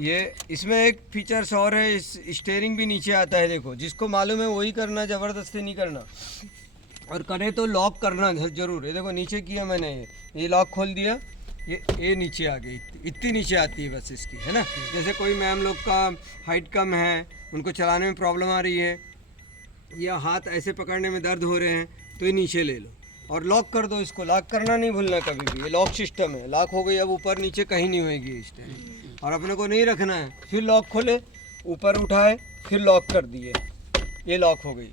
ये इसमें एक फीचर्स और है, स्टीयरिंग भी नीचे आता है, देखो। जिसको मालूम है वही करना, जबरदस्ती नहीं करना। और करे तो लॉक करना जरूर। ये देखो नीचे किया मैंने, ये लॉक खोल दिया, ये नीचे आ गई, इतनी नीचे आती है बस इसकी, है ना। जैसे कोई मैम लोग का हाइट कम है, उनको चलाने में प्रॉब्लम आ रही है, या हाथ ऐसे पकड़ने में दर्द हो रहे हैं, तो ये नीचे ले लो और लॉक कर दो। इसको लॉक करना नहीं भूलना कभी भी, ये लॉक सिस्टम है। लॉक हो गई, अब ऊपर नीचे कहीं नहीं होएगी इस टाइम। और अपने को नहीं रखना है, फिर लॉक खोले, ऊपर उठाए, फिर लॉक कर दिए, ये लॉक हो गई,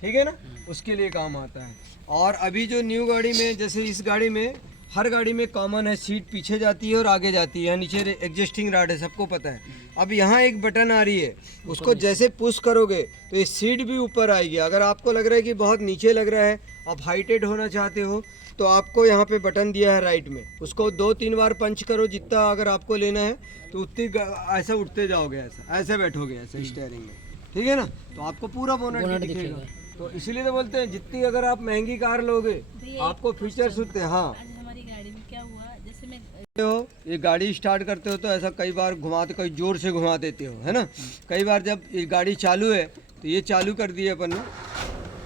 ठीक है ना। उसके लिए काम आता है। और अभी जो न्यू गाड़ी में, जैसे इस गाड़ी में, हर गाड़ी में कॉमन है, सीट पीछे जाती है और आगे जाती है, यहाँ नीचे एडजस्टिंग रॉड है, सबको पता है। अब यहाँ एक बटन आ रही है, उसको जैसे पुश करोगे तो ये सीट भी ऊपर आएगी। अगर आपको लग रहा है कि बहुत नीचे लग रहा है, आप हाइटेड होना चाहते हो, तो आपको यहाँ पे बटन दिया है राइट में, उसको 2-3 बार पंच करो, जितना अगर आपको लेना है तो उतनी ऐसा उठते जाओगे, ऐसे बैठोगे ऐसे स्टीयरिंग में, ठीक है ना। तो आपको पूरा बोनट दिखेगा। तो इसीलिए तो बोलते हैं, जितनी अगर आप महंगी कार लोगे, आपको फीचर्स होते हैं। हाँ, हमारी गाड़ी में क्या हुआ, जैसे मैं हो ये गाड़ी स्टार्ट करते हो तो ऐसा कई बार घुमाते, कई जोर से घुमा देते हो, है ना। कई बार जब ये गाड़ी चालू है तो ये चालू कर दिए अपन ने,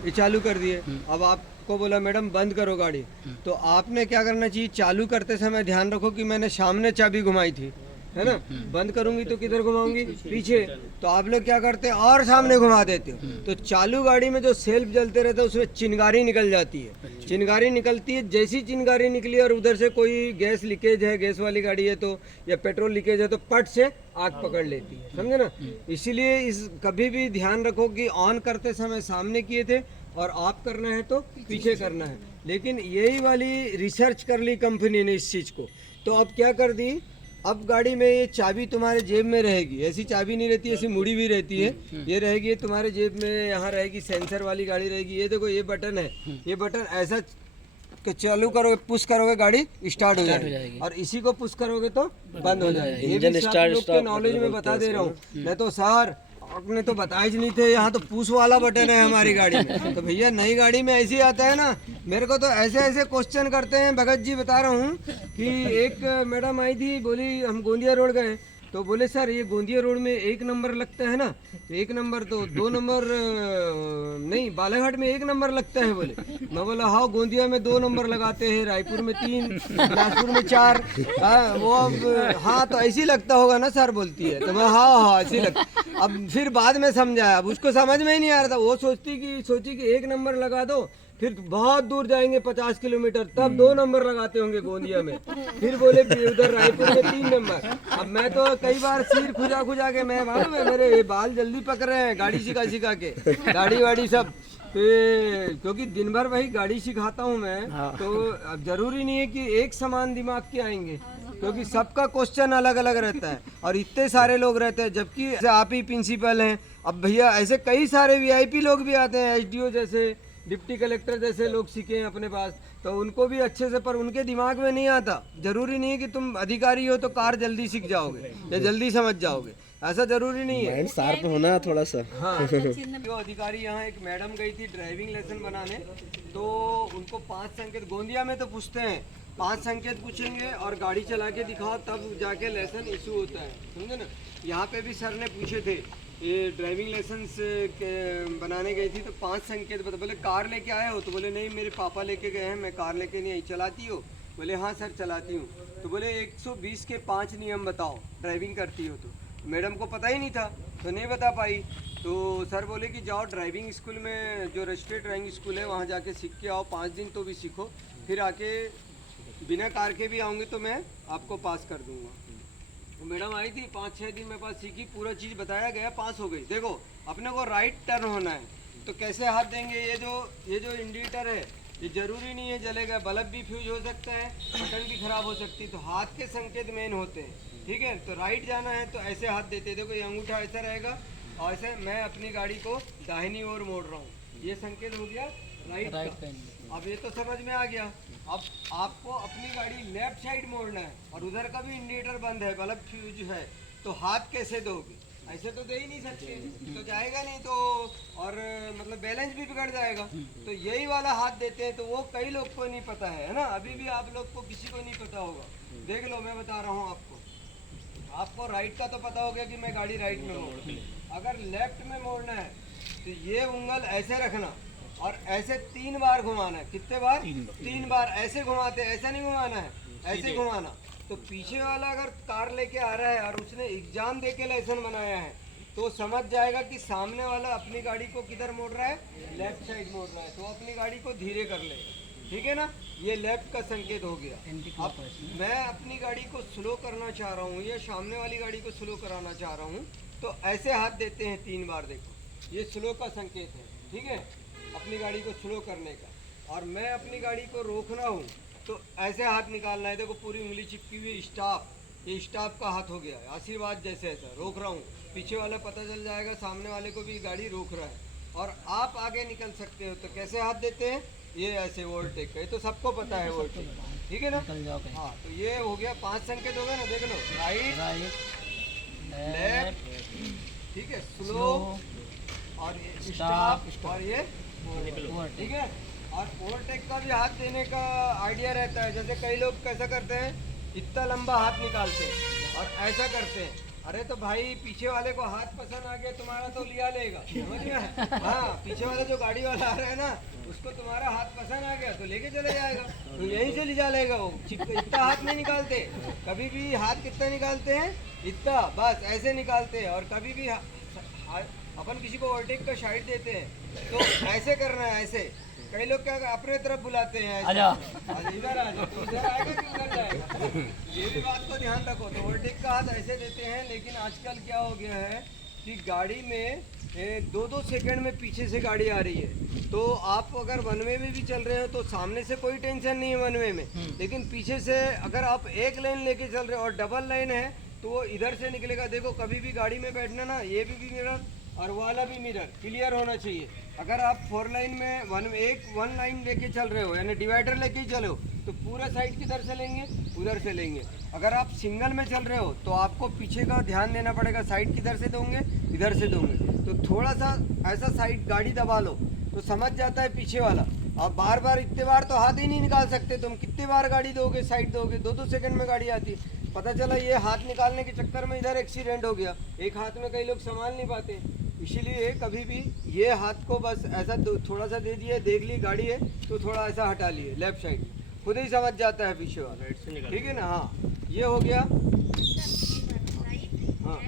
ये चालू कर दिए। अब आपको बोला मैडम बंद करो गाड़ी, तो आपने क्या करना चाहिए, चालू करते समय ध्यान रखो कि मैंने सामने चाबी घुमाई थी, है ना। बंद करूंगी तो किधर घुमाऊंगी, पीछे। तो आप लोग क्या करते हैं, और सामने घुमा देते हो। तो चालू गाड़ी में जो सेल्फ जलते रहता है उसमें चिंगारी निकल जाती है। चिंगारी निकलती है, जैसी चिंगारी निकली और उधर से कोई गैस लीकेज है, गैस वाली गाड़ी है तो, या पेट्रोल लीकेज है तो पट से आग पकड़ लेती है, समझे ना। इसीलिए इस कभी भी ध्यान रखो कि ऑन करते समय सामने किए थे और ऑफ करना है तो पीछे करना है। लेकिन यही वाली रिसर्च कर ली कंपनी ने इस चीज़ को, तो अब क्या कर दी, अब गाड़ी में ये चाबी तुम्हारे जेब में रहेगी। ऐसी चाबी नहीं रहती, ऐसी मुड़ी भी रहती है, ये रहेगी, ये तुम्हारे जेब में यहाँ रहेगी, सेंसर वाली गाड़ी रहेगी। ये देखो, ये बटन है, ये बटन ऐसा कि चालू करोगे, पुश करोगे, गाड़ी स्टार्ट हो जाएगी, और इसी को पुश करोगे तो बंद हो जाएगी। ये भी आप लोग के नॉलेज में बता दे रहा हूँ, नहीं तो सर आपने तो बताए ही नहीं थे, यहाँ तो पुश वाला बटन है हमारी गाड़ी में। तो भैया नई गाड़ी में ऐसे ही आता है ना। मेरे को तो ऐसे ऐसे क्वेश्चन करते हैं, भगत जी बता रहा हूँ कि एक मैडम आई थी, बोली हम गोंदिया रोड गए, तो बोले सर ये गोंदिया रोड में 1 नंबर लगता है ना, तो 1 नंबर तो 2 नंबर नहीं, बालाघाट में 1 नंबर लगता है। बोले, मैं बोला हाँ गोंदिया में 2 नंबर लगाते हैं, रायपुर में 3, बिलासपुर में 4। वो अब हाँ तो ऐसे ही लगता होगा ना सर, बोलती है। तो मैं हाँ ऐसे ही लगता। अब फिर बाद में समझाया, अब उसको समझ में ही नहीं आ रहा था। वो सोची कि 1 नंबर लगा दो, फिर बहुत दूर जाएंगे 50 किलोमीटर, तब 2 नंबर लगाते होंगे गोंदिया में। फिर बोले उधर रायपुर में 3 नंबर। अब मैं तो कई बार सिर खुजा के, मैं मालूम है मेरे बाल जल्दी पक रहे हैं गाड़ी सिखा के, गाड़ी वाड़ी सब। क्योंकि दिन भर वही गाड़ी सिखाता हूँ मैं, तो अब जरूरी नहीं है कि एक समान दिमाग के आएंगे, क्योंकि सबका क्वेश्चन अलग अलग रहता है और इतने सारे लोग रहते हैं, जबकि आप ही प्रिंसिपल हैं। अब भैया ऐसे कई सारे VIP लोग भी आते हैं, SDO जैसे, डिप्टी कलेक्टर जैसे लोग सीखे हैं अपने पास, तो उनको भी अच्छे से, पर उनके दिमाग में नहीं आता। जरूरी नहीं है कि तुम अधिकारी हो तो कार जल्दी सीख जाओगे या जल्दी समझ जाओगे, ऐसा जरूरी नहीं है। शार्प होना थोड़ा सा। हाँ, जो अधिकारी यहाँ एक मैडम गई थी ड्राइविंग लेसन बनाने, तो उनको 5 संकेत गोंदिया में तो पूछते हैं, 5 संकेत पूछेंगे और गाड़ी चला के दिखाओ तब जाके लेसन इशू होता है, समझे ना। यहाँ पे भी सर ने पूछे थे, ये ड्राइविंग लाइसेंस के बनाने गई थी, तो 5 संकेत बता। बोले कार लेके आए हो, तो बोले नहीं मेरे पापा लेके गए हैं, मैं कार लेके नहीं आई। चलाती हो, बोले हाँ सर चलाती हूँ। तो बोले 120 के 5 नियम बताओ ड्राइविंग करती हो। तो मैडम को पता ही नहीं था, तो नहीं बता पाई। तो सर बोले कि जाओ ड्राइविंग स्कूल में, जो रजिस्टर्ड ड्राइविंग स्कूल है वहाँ जाके सीख के आओ, 5 दिन तो भी सीखो, फिर आके बिना कार के भी आऊँगी तो मैं आपको पास कर दूँगा। तो मैडम आई थी, 5-6 दिन मेरे पास सीखी, पूरा चीज़ बताया गया, पास हो गई। देखो अपने को राइट टर्न होना है, तो कैसे हाथ देंगे, ये जो इंडिकेटर है ये जरूरी नहीं है जलेगा, बल्ब भी फ्यूज हो सकता है, बटन भी खराब हो सकती है, तो हाथ के संकेत मेन होते हैं, ठीक है। तो राइट जाना है तो ऐसे हाथ देते हैं, देखो ये अंगूठा ऐसा रहेगा, और ऐसे मैं अपनी गाड़ी को दाहिनी ओर मोड़ रहा हूँ, ये संकेत हो गया राइट का। अब ये तो समझ में आ गया। अब आपको अपनी गाड़ी लेफ्ट साइड मोड़ना है और उधर का भी इंडिकेटर बंद है, बल्ब फ्यूज है, तो हाथ कैसे दोगे, ऐसे तो दे ही नहीं सकते, तो जाएगा नहीं, तो और मतलब बैलेंस भी बिगड़ जाएगा। तो यही वाला हाथ देते हैं, तो वो कई लोग को नहीं पता है ना, अभी भी आप लोग को किसी को नहीं पता होगा। देख लो मैं बता रहा हूँ आपको राइट का तो पता हो गया कि मैं गाड़ी राइट में मोड़, अगर लेफ्ट में मोड़ना है तो ये उंगल ऐसे रखना, और ऐसे 3 बार घुमाना है। कितने बार? 3 बार। ऐसे घुमाते हैं, ऐसा नहीं घुमाना है, ऐसे घुमाना। तो पीछे वाला अगर कार लेके आ रहा है और उसने एग्जाम दे के लाइसेंस बनाया है तो समझ जाएगा कि सामने वाला अपनी गाड़ी को किधर मोड़ रहा है, लेफ्ट साइड मोड़ रहा है, तो अपनी गाड़ी को धीरे कर ले। ठीक है ना, ये लेफ्ट का संकेत हो गया। अब मैं अपनी गाड़ी को स्लो करना चाह रहा हूँ या सामने वाली गाड़ी को स्लो कराना चाह रहा हूँ, तो ऐसे हाथ देते हैं 3 बार। देखो ये स्लो का संकेत है, ठीक है, अपनी गाड़ी को स्लो करने का। और मैं अपनी गाड़ी को रोकना हूँ तो ऐसे हाथ निकालना है। देखो पूरी उंगली चिपकी हुई, स्टॉप, ये स्टॉप का हाथ हो गया। आशीर्वाद जैसे ऐसा रोक रहा हूँ, पीछे वाला पता चल जाएगा सामने वाले को भी गाड़ी रोक रहा है। और आप आगे निकल सकते हो तो कैसे हाथ देते हैं, ये ऐसे ओवरटेक का, ये तो सबको पता है ओवरटेक, ठीक है ना। हाँ, तो ये हो गया 5 संकेत हो गए ना, देख लो, राइट, लेफ्ट, ठीक है, स्लो, और ये स्टॉप, और ये ठीक है। और ओवरटेक का भी हाथ देने का आइडिया रहता है। जैसे कई लोग कैसा करते हैं, इतना लंबा हाथ निकालते हैं और ऐसा करते हैं। अरे तो भाई पीछे वाले को हाथ पसंद आ गया, तुम्हारा तो लिया लेगा, समझ में। हाँ, पीछे वाला जो गाड़ी वाला आ रहा है ना, उसको तुम्हारा हाथ पसंद आ गया तो लेके चले जाएगा, तो यहीं से ले जा लेगा वो। इतना हाथ नहीं निकालते कभी भी। हाथ कितना निकालते हैं, इतना, बस ऐसे निकालते हैं। और कभी भी अपन किसी को ओवरटेक का साइड देते हैं तो ऐसे करना है, ऐसे। कई लोग क्या अपने तरफ बुलाते हैं, ऐसे इधर आ जाओ, तो इधर आएगा कि उधर जाएगा, ये भी बात को ध्यान रखो। तो ओवरटेक का हाथ ऐसे देते हैं। लेकिन आजकल क्या हो गया है कि गाड़ी में 2-2 सेकंड में पीछे से गाड़ी आ रही है, तो आप अगर वन वे में भी चल रहे हो तो सामने से कोई टेंशन नहीं है वन वे में, लेकिन पीछे से अगर आप एक लाइन लेके चल रहे हो और डबल लाइन है तो वो इधर से निकलेगा। देखो कभी भी गाड़ी में बैठना ना, ये भी मिरर और वाला भी मिरर क्लियर होना चाहिए। अगर आप 4 लाइन में वन लाइन लेके चल रहे हो, यानी डिवाइडर लेके ही चलो, तो पूरा साइड किधर से लेंगे, उधर से लेंगे। अगर आप सिंगल में चल रहे हो तो आपको पीछे का ध्यान देना पड़ेगा, साइड किधर से दोगे, इधर से दोगे। तो थोड़ा सा ऐसा साइड गाड़ी दबा लो तो समझ जाता है पीछे वाला। आप बार बार इतने बार तो हाथ ही नहीं निकाल सकते तुम, कितने बार गाड़ी दोगे, साइड दोगे, 2-2 सेकंड में गाड़ी आती है। पता चला ये हाथ निकालने के चक्कर में इधर एक्सीडेंट हो गया। एक हाथ में कई लोग संभाल नहीं पाते, इसीलिए कभी भी ये हाथ को बस ऐसा थोड़ा सा दे दिए, देख ली गाड़ी है तो थोड़ा ऐसा हटा लिए लेफ्ट साइड, खुद ही समझ जाता है पीछे वाला, ठीक है ना। हाँ, ये हो गया। हाँ,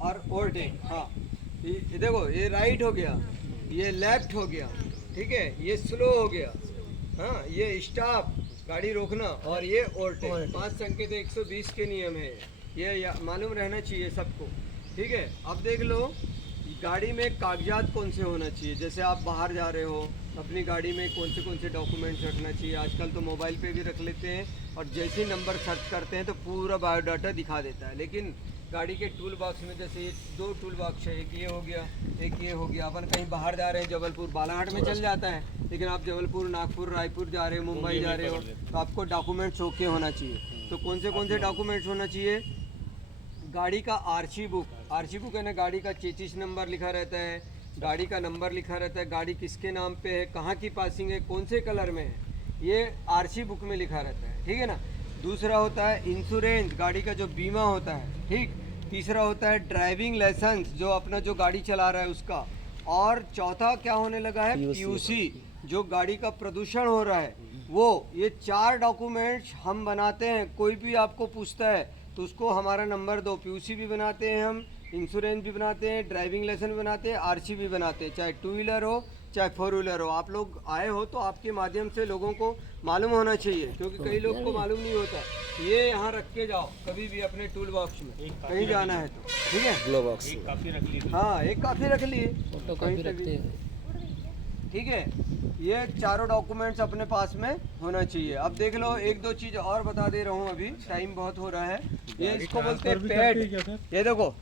और ओवरटेक। हाँ, ये देखो, ये राइट हो गया, ये लेफ्ट हो गया, ठीक है, ये स्लो हो गया। हाँ, ये स्टॉप, गाड़ी रोकना, और ये ओवरटेक। 5 संकेत 120 के नियम है, ये मालूम रहना चाहिए सबको, ठीक है। अब देख लो गाड़ी में कागजात कौन से होना चाहिए। जैसे आप बाहर जा रहे हो, अपनी गाड़ी में कौन से डॉक्यूमेंट्स रखना चाहिए। आजकल तो मोबाइल पे भी रख लेते हैं, और जैसे ही नंबर सर्च करते हैं तो पूरा बायोडाटा दिखा देता है। लेकिन गाड़ी के टूल बॉक्स में जैसे ये 2 टूल बॉक्स है, एक ये हो गया, एक ये हो गया। अपन कहीं बाहर जा रहे हैं, जबलपुर बालाघाट में चल जाता है, लेकिन आप जबलपुर, नागपुर, रायपुर जा रहे हो, मुंबई जा रहे हो, तो आपको डॉक्यूमेंट्स ओके होना चाहिए। तो कौन से डॉक्यूमेंट्स होना चाहिए, गाड़ी का आरसी बुक है ना, गाड़ी का चेचिस नंबर लिखा रहता है, गाड़ी का नंबर लिखा रहता है, गाड़ी किसके नाम पे है, कहाँ की पासिंग है, कौन से कलर में है, ये आरसी बुक में लिखा रहता है, ठीक है ना। दूसरा होता है इंश्योरेंस, गाड़ी का जो बीमा होता है, ठीक। तीसरा होता है ड्राइविंग लाइसेंस, जो अपना जो गाड़ी चला रहा है उसका। और चौथा क्या होने लगा है, पीयूसी, जो गाड़ी का प्रदूषण हो रहा है वो। ये 4 डॉक्यूमेंट्स हम बनाते हैं। कोई भी आपको पूछता है तो उसको हमारा नंबर दो। पीयूसी भी बनाते हैं हम, इंश्योरेंस भी बनाते हैं, ड्राइविंग लाइसेंस बनाते हैं, आरसी भी बनाते हैं, चाहे 2 व्हीलर हो चाहे 4 व्हीलर हो। आप लोग आए हो तो आपके माध्यम से लोगों को मालूम होना चाहिए, क्योंकि कई लोग को मालूम नहीं होता। ये यहाँ रख के जाओ कभी भी अपने टूल बॉक्स में, कहीं जाना है तो, ठीक है। ग्लो बॉक्स, हाँ, एक काफ़ी रख लिए, कहीं तक भी, ठीक है। ये चारों डॉक्यूमेंट्स अपने पास में होना चाहिए। अब देख लो, 1-2 चीज़ और बता दे रहा हूँ, अभी टाइम बहुत हो रहा है। ये इसको बोलते हैं पैड। ये देखो,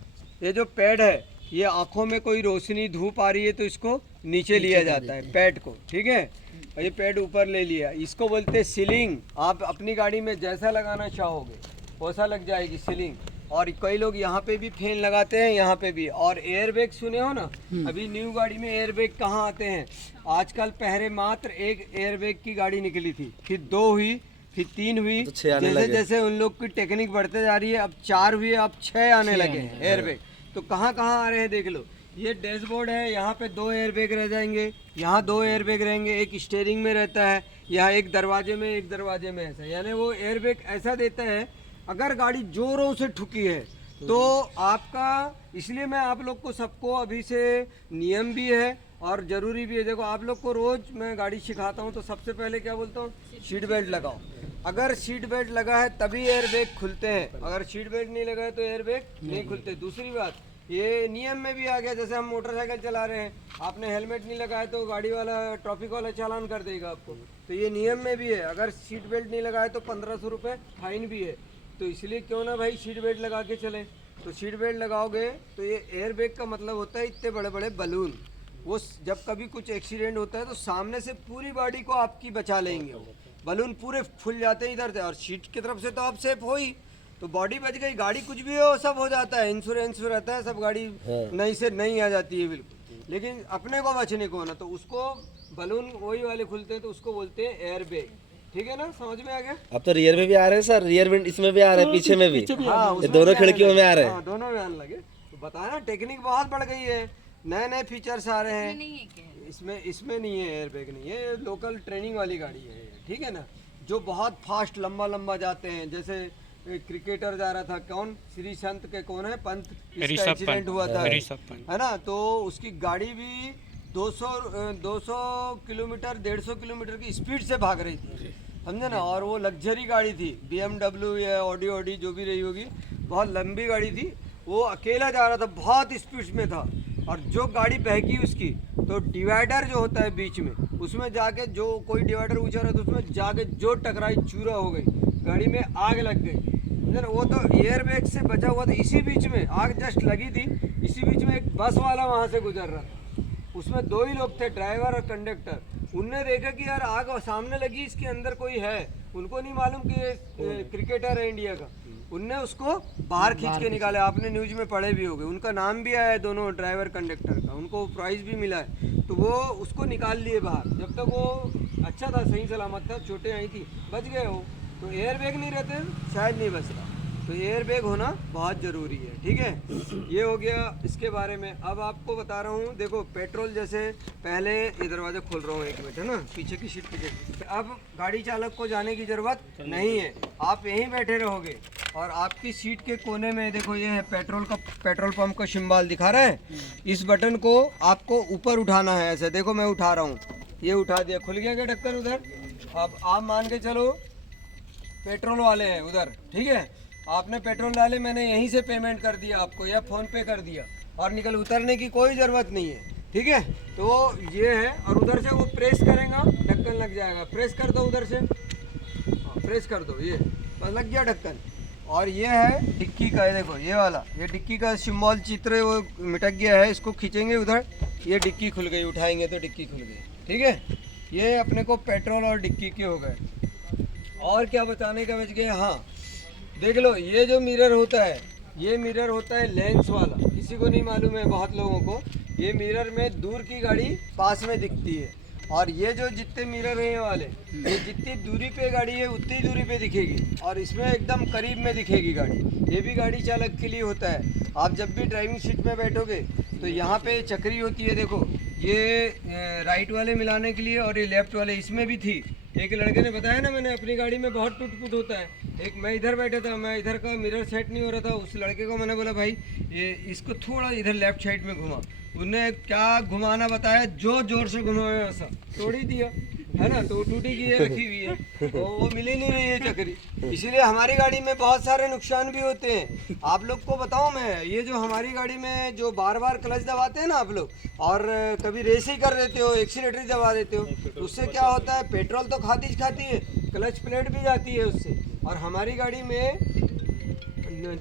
ये जो पैड है, ये आँखों में कोई रोशनी धूप आ रही है तो इसको नीचे लिया जाता है, पैड को, ठीक है। और ये पैड ऊपर ले लिया, इसको बोलते हैं सीलिंग। आप अपनी गाड़ी में जैसा लगाना चाहोगे वैसा लग जाएगी सीलिंग। और कई लोग यहाँ पे भी फैन लगाते हैं, यहाँ पे भी। और एयर बैग सुने हो ना, अभी न्यू गाड़ी में एयर बैग कहाँ आते हैं आजकल। पहले मात्र 1 एयर बैग की गाड़ी निकली थी, फिर 2 हुई, फिर 3 हुई, तो 6 आने जैसे लगे। जैसे उन लोग की टेक्निक बढ़ते जा रही है, अब 4 हुए, अब 6 आने लगे हैं एयर बैग। तो कहाँ कहाँ आ रहे हैं देख लो। ये डैशबोर्ड है, यहाँ पे 2 एयर बैग रह जाएंगे, यहाँ 2 एयर बैग रहेंगे, एक स्टीयरिंग में रहता है, यहाँ एक दरवाजे में ऐसा, यानी वो एयर बैग ऐसा देता है अगर गाड़ी जोरों से ठुकी है तो आपका, इसलिए मैं आप लोग को सबको अभी से नियम भी है और ज़रूरी भी है। देखो आप लोग को रोज़ मैं गाड़ी सिखाता हूँ तो सबसे पहले क्या बोलता हूँ, सीट बेल्ट लगाओ। अगर सीट बेल्ट लगा है तभी एयर बैग खुलते हैं, अगर सीट बेल्ट नहीं लगा है तो एयर बैग नहीं खुलते। दूसरी बात, ये नियम में भी आ गया, जैसे हम मोटरसाइकिल चला रहे हैं, आपने हेलमेट नहीं लगाया तो गाड़ी वाला, ट्रैफिक वाला चालान कर देगा आपको, तो ये नियम में भी है। अगर सीट बेल्ट नहीं लगाए तो 1500 रुपये फाइन भी है। तो इसलिए क्यों ना भाई सीट बेल्ट लगा के चले। तो सीट बेल्ट लगाओगे तो ये एयर बैग का मतलब होता है इतने बड़े बड़े बलून, वो जब कभी कुछ एक्सीडेंट होता है तो सामने से पूरी बॉडी को आपकी बचा लेंगे, वो बलून पूरे फुल जाते हैं इधर से, और सीट की तरफ से तो आप सेफ हो ही, तो बॉडी बच गई। गाड़ी कुछ भी हो सब हो जाता है, इंश्योरेंस रहता है, सब गाड़ी नई से नई आ जाती है बिल्कुल। लेकिन अपने को बचने को ना, तो उसको बलून वही वाले खुलते हैं तो उसको बोलते हैं एयर बैग। ठीक है ना, समझ में आ गया? अब तो रियर में भी आ रहे हैं सर, रियर विंड इसमें भी आ रहे हैं, पीछे में भी, हाँ, ये दोनों खिड़कियों में आ रहे हैं। हाँ, दोनों में आने लगे। तो बताना, टेक्निक बहुत बढ़ गई है, नए नए फीचर्स आ रहे हैं। नहीं है क्या? इसमें नहीं है एयर बैग, नहीं है, ये लोकल ट्रेनिंग वाली गाड़ी है, ठीक है ना। जो बहुत फास्ट लंबा जाते हैं, जैसे क्रिकेटर जा रहा था, कौन, श्री संत के कौन है, पंत, इसका एक्सीडेंट हुआ था, है ना, तो उसकी गाड़ी भी 200 किलोमीटर 150 किलोमीटर की स्पीड से भाग रही थी, समझे ना। और वो लग्जरी गाड़ी थी, BMW या ऑडी जो भी रही होगी, बहुत लंबी गाड़ी थी, वो अकेला जा रहा था, बहुत स्पीड में था। और जो गाड़ी बहकी उसकी, तो डिवाइडर जो होता है बीच में, उसमें जाके, जो कोई डिवाइडर ऊंचा रहा तो उसमें जाके जो टकराई, चूरा हो गई, गाड़ी में आग लग गई, समझे ना। वो तो एयर बैग से बचा हुआ था। इसी बीच में आग जस्ट लगी थी, इसी बीच में एक बस वाला वहाँ से गुजर रहा था, उसमें 2 ही लोग थे, ड्राइवर और कंडक्टर। उनने देखा कि यार आग सामने लगी, इसके अंदर कोई है, उनको नहीं मालूम कि ये क्रिकेटर है इंडिया का, उनने उसको बाहर खींच के निकाला। आपने न्यूज में पढ़े भी होंगे, उनका नाम भी आया है दोनों ड्राइवर कंडक्टर का, उनको प्राइज़ भी मिला है। तो वो उसको निकाल लिए बाहर, जब तक वो अच्छा था, सही सलामत था, चोटें आई थी, बच गए हो। तो एयर बैग नहीं रहते शायद नहीं बचता, तो एयर बैग होना बहुत ज़रूरी है, ठीक है। ये हो गया इसके बारे में। अब आपको बता रहा हूँ, देखो पेट्रोल, जैसे पहले ये दरवाज़ा खोल रहा हूँ, 1 मिनट, है ना, पीछे की सीट पीछे। अब गाड़ी चालक को जाने की ज़रूरत नहीं है, आप यहीं बैठे रहोगे। और आपकी सीट के कोने में देखो, ये है पेट्रोल पंप का सिंबल दिखा रहा है, इस बटन को आपको ऊपर उठाना है, ऐसे देखो मैं उठा रहा हूँ, ये उठा दिया, खुल गया क्या ढक्कन उधर। अब आप मान के चलो पेट्रोल वाले हैं उधर, ठीक है, आपने पेट्रोल डाले, मैंने यहीं से पेमेंट कर दिया आपको, या फ़ोन पे कर दिया, और निकल, उतरने की कोई ज़रूरत नहीं है, ठीक है। तो ये है, और उधर से वो प्रेस करेगा, ढक्कन लग जाएगा, प्रेस कर दो उधर से, प्रेस कर दो, ये बस लग गया ढक्कन। और ये है डिक्की का, है देखो ये वाला, ये डिक्की का सिंबल चित्र वो मिटक गया है, इसको खींचेंगे उधर, ये डिक्की खुल गई, उठाएंगे तो डिक्की खुल गई, ठीक है। ये अपने को पेट्रोल और डिक्की के हो गए। और क्या बताने का बच गया, हाँ देख लो, ये जो मिरर होता है, ये मिरर होता है लेंस वाला, किसी को नहीं मालूम है, बहुत लोगों को। ये मिरर में दूर की गाड़ी पास में दिखती है, और ये जो जितने मिरर हैं ये वाले, ये जितनी दूरी पे गाड़ी है उतनी दूरी पे दिखेगी, और इसमें एकदम करीब में दिखेगी गाड़ी। ये भी गाड़ी चालक के लिए होता है। आप जब भी ड्राइविंग सीट में बैठोगे तो यहाँ पे चक्री होती है, देखो ये राइट वाले मिलाने के लिए, और ये लेफ्ट वाले, इसमें भी थी। एक लड़के ने बताया ना, मैंने अपनी गाड़ी में बहुत टूट फूट होता है। एक मैं इधर बैठा था, मैं इधर का मिरर सेट नहीं हो रहा था, उस लड़के को मैंने बोला भाई ये इसको थोड़ा इधर लेफ्ट साइड में घुमा, उन्हें क्या घुमाना बताया, जो जोर से घुमाया वैसा तोड़ ही दिया, है ना। तो टूटी की ये रखी हुई है, तो वो मिल ही नहीं रही है चक्री। इसीलिए हमारी गाड़ी में बहुत सारे नुकसान भी होते हैं। आप लोग को बताऊं मैं, ये जो हमारी गाड़ी में जो बार बार क्लच दबाते हैं ना आप लोग, और कभी रेस ही कर देते हो, एक्सीलेटर ही दबा देते हो, तो उससे क्या होता है, पेट्रोल तो खाती है, क्लच प्लेट भी जाती है उससे। और हमारी गाड़ी में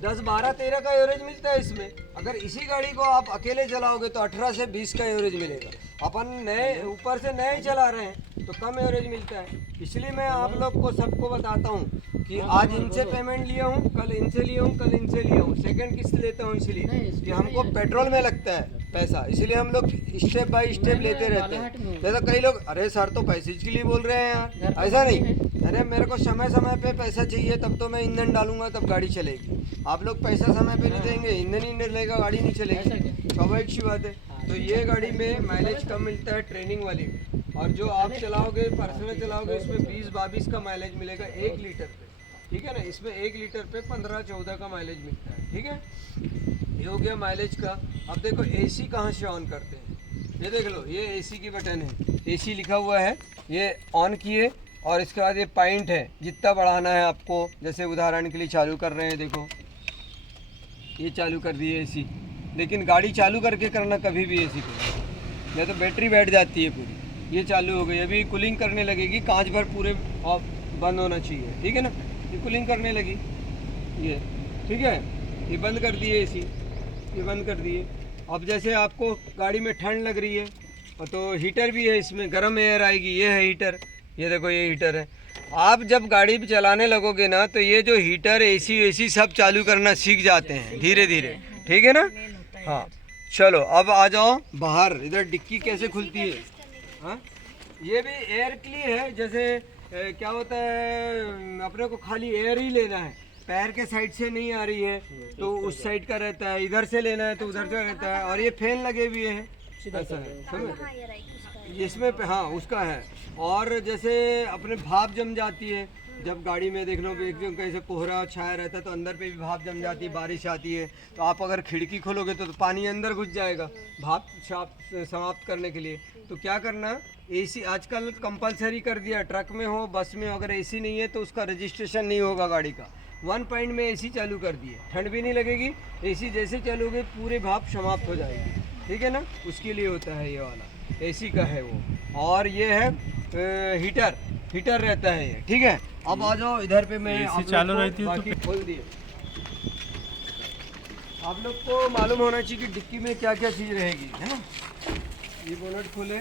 10, 12, 13 का एवरेज मिलता है इसमें। अगर इसी गाड़ी को आप अकेले चलाओगे तो 18 से 20 का एवरेज मिलेगा। अपन नए ऊपर से नए चला रहे हैं तो कम एवरेज मिलता है। इसलिए मैं आप लोग को सबको बताता हूँ कि आज इनसे पेमेंट लिया हूँ, कल इनसे लिया हूँ, कल इनसे लिया हूँ, सेकंड किस्त लेता हूँ, इसलिए कि हमको पेट्रोल में लगता है पैसा, इसलिए हम लोग स्टेप बाय स्टेप लेते रहते हैं। जैसा कई लोग, अरे सर तो पैसे के लिए बोल रहे हैं यार, ऐसा नहीं, अरे मेरे को समय समय पे पैसा चाहिए, तब तो मैं ईंधन डालूंगा तब गाड़ी चलेगी। आप लोग पैसा समय पे नहीं देंगे, ईंधन ही नहीं लगेगा, गाड़ी नहीं चलेगी। स्वाभाविक सी बात है। तो ये गाड़ी में माइलेज कम मिलता है ट्रेनिंग वाली, और जो आप चलाओगे पर्सनल चलाओगे इसमें 20-22 का माइलेज मिलेगा 1 लीटर पे, ठीक है ना। इसमें 1 लीटर पे 15-14 का माइलेज मिलता है, ठीक है। ये हो गया माइलेज का। अब देखो एसी कहाँ से ऑन करते हैं, ये देख लो, ये एसी की बटन है, एसी लिखा हुआ है, ये ऑन किए और इसके बाद ये पॉइंट है जितना बढ़ाना है आपको। जैसे उदाहरण के लिए चालू कर रहे हैं, देखो ये चालू कर दिए एसी, लेकिन गाड़ी चालू करके करना कभी भी एसी को, या तो बैटरी बैठ जाती है पूरी। ये चालू हो गई, अभी कूलिंग करने लगेगी, कांच भर पूरे ऑफ बंद होना चाहिए, ठीक है ना। ये कूलिंग करने लगी, ये ठीक है। ये बंद कर दिए एसी, ये बंद कर दिए। अब जैसे आपको गाड़ी में ठंड लग रही है तो हीटर भी है, इसमें गर्म एयर आएगी, ये है हीटर, ये देखो ये हीटर है। आप जब गाड़ी भी चलाने लगोगे ना तो ये जो हीटर एसी सब चालू करना सीख जाते हैं धीरे धीरे, ठीक है ना। हाँ चलो अब आ जाओ बाहर, इधर डिक्की कैसे खुलती है। हाँ ये भी एयर के लिए है। जैसे क्या होता है, अपने को खाली एयर ही लेना है, पैर के साइड से नहीं आ रही है तो उस साइड का रहता है, इधर से लेना है तो उधर का रहता है। और ये फैन लगे हुए हैं, ऐसा है, समझ। हाँ ये राइट उसका है। इसमें हाँ उसका है। और जैसे अपने भाप जम जाती है, जब गाड़ी में देख लो एकदम कैसे कोहरा छाया रहता है तो अंदर पे भी भाप जम जाती है, बारिश आती है तो आप अगर खिड़की खोलोगे तो पानी अंदर घुस जाएगा भाप समाप्त करने के लिए। तो क्या करना, एसी आजकल कंपलसरी कर दिया, ट्रक में हो बस में, अगर एसी नहीं है तो उसका रजिस्ट्रेशन नहीं होगा गाड़ी का। 1 पॉइंट में एसी चालू कर दिए, ठंड भी नहीं लगेगी, एसी जैसे चालू होगी पूरे भाप समाप्त हो जाएगी, ठीक है ना। उसके लिए होता है ये वाला, एसी का है वो। और ये है हीटर रहता है ये, ठीक है। अब आ जाओ इधर पे, मैं आप चालू रहती है बाकी खोल दिए। आप लोग को मालूम होना चाहिए कि डिक्की में क्या क्या चीज़ रहेगी, है ना। ये बोनट खोले,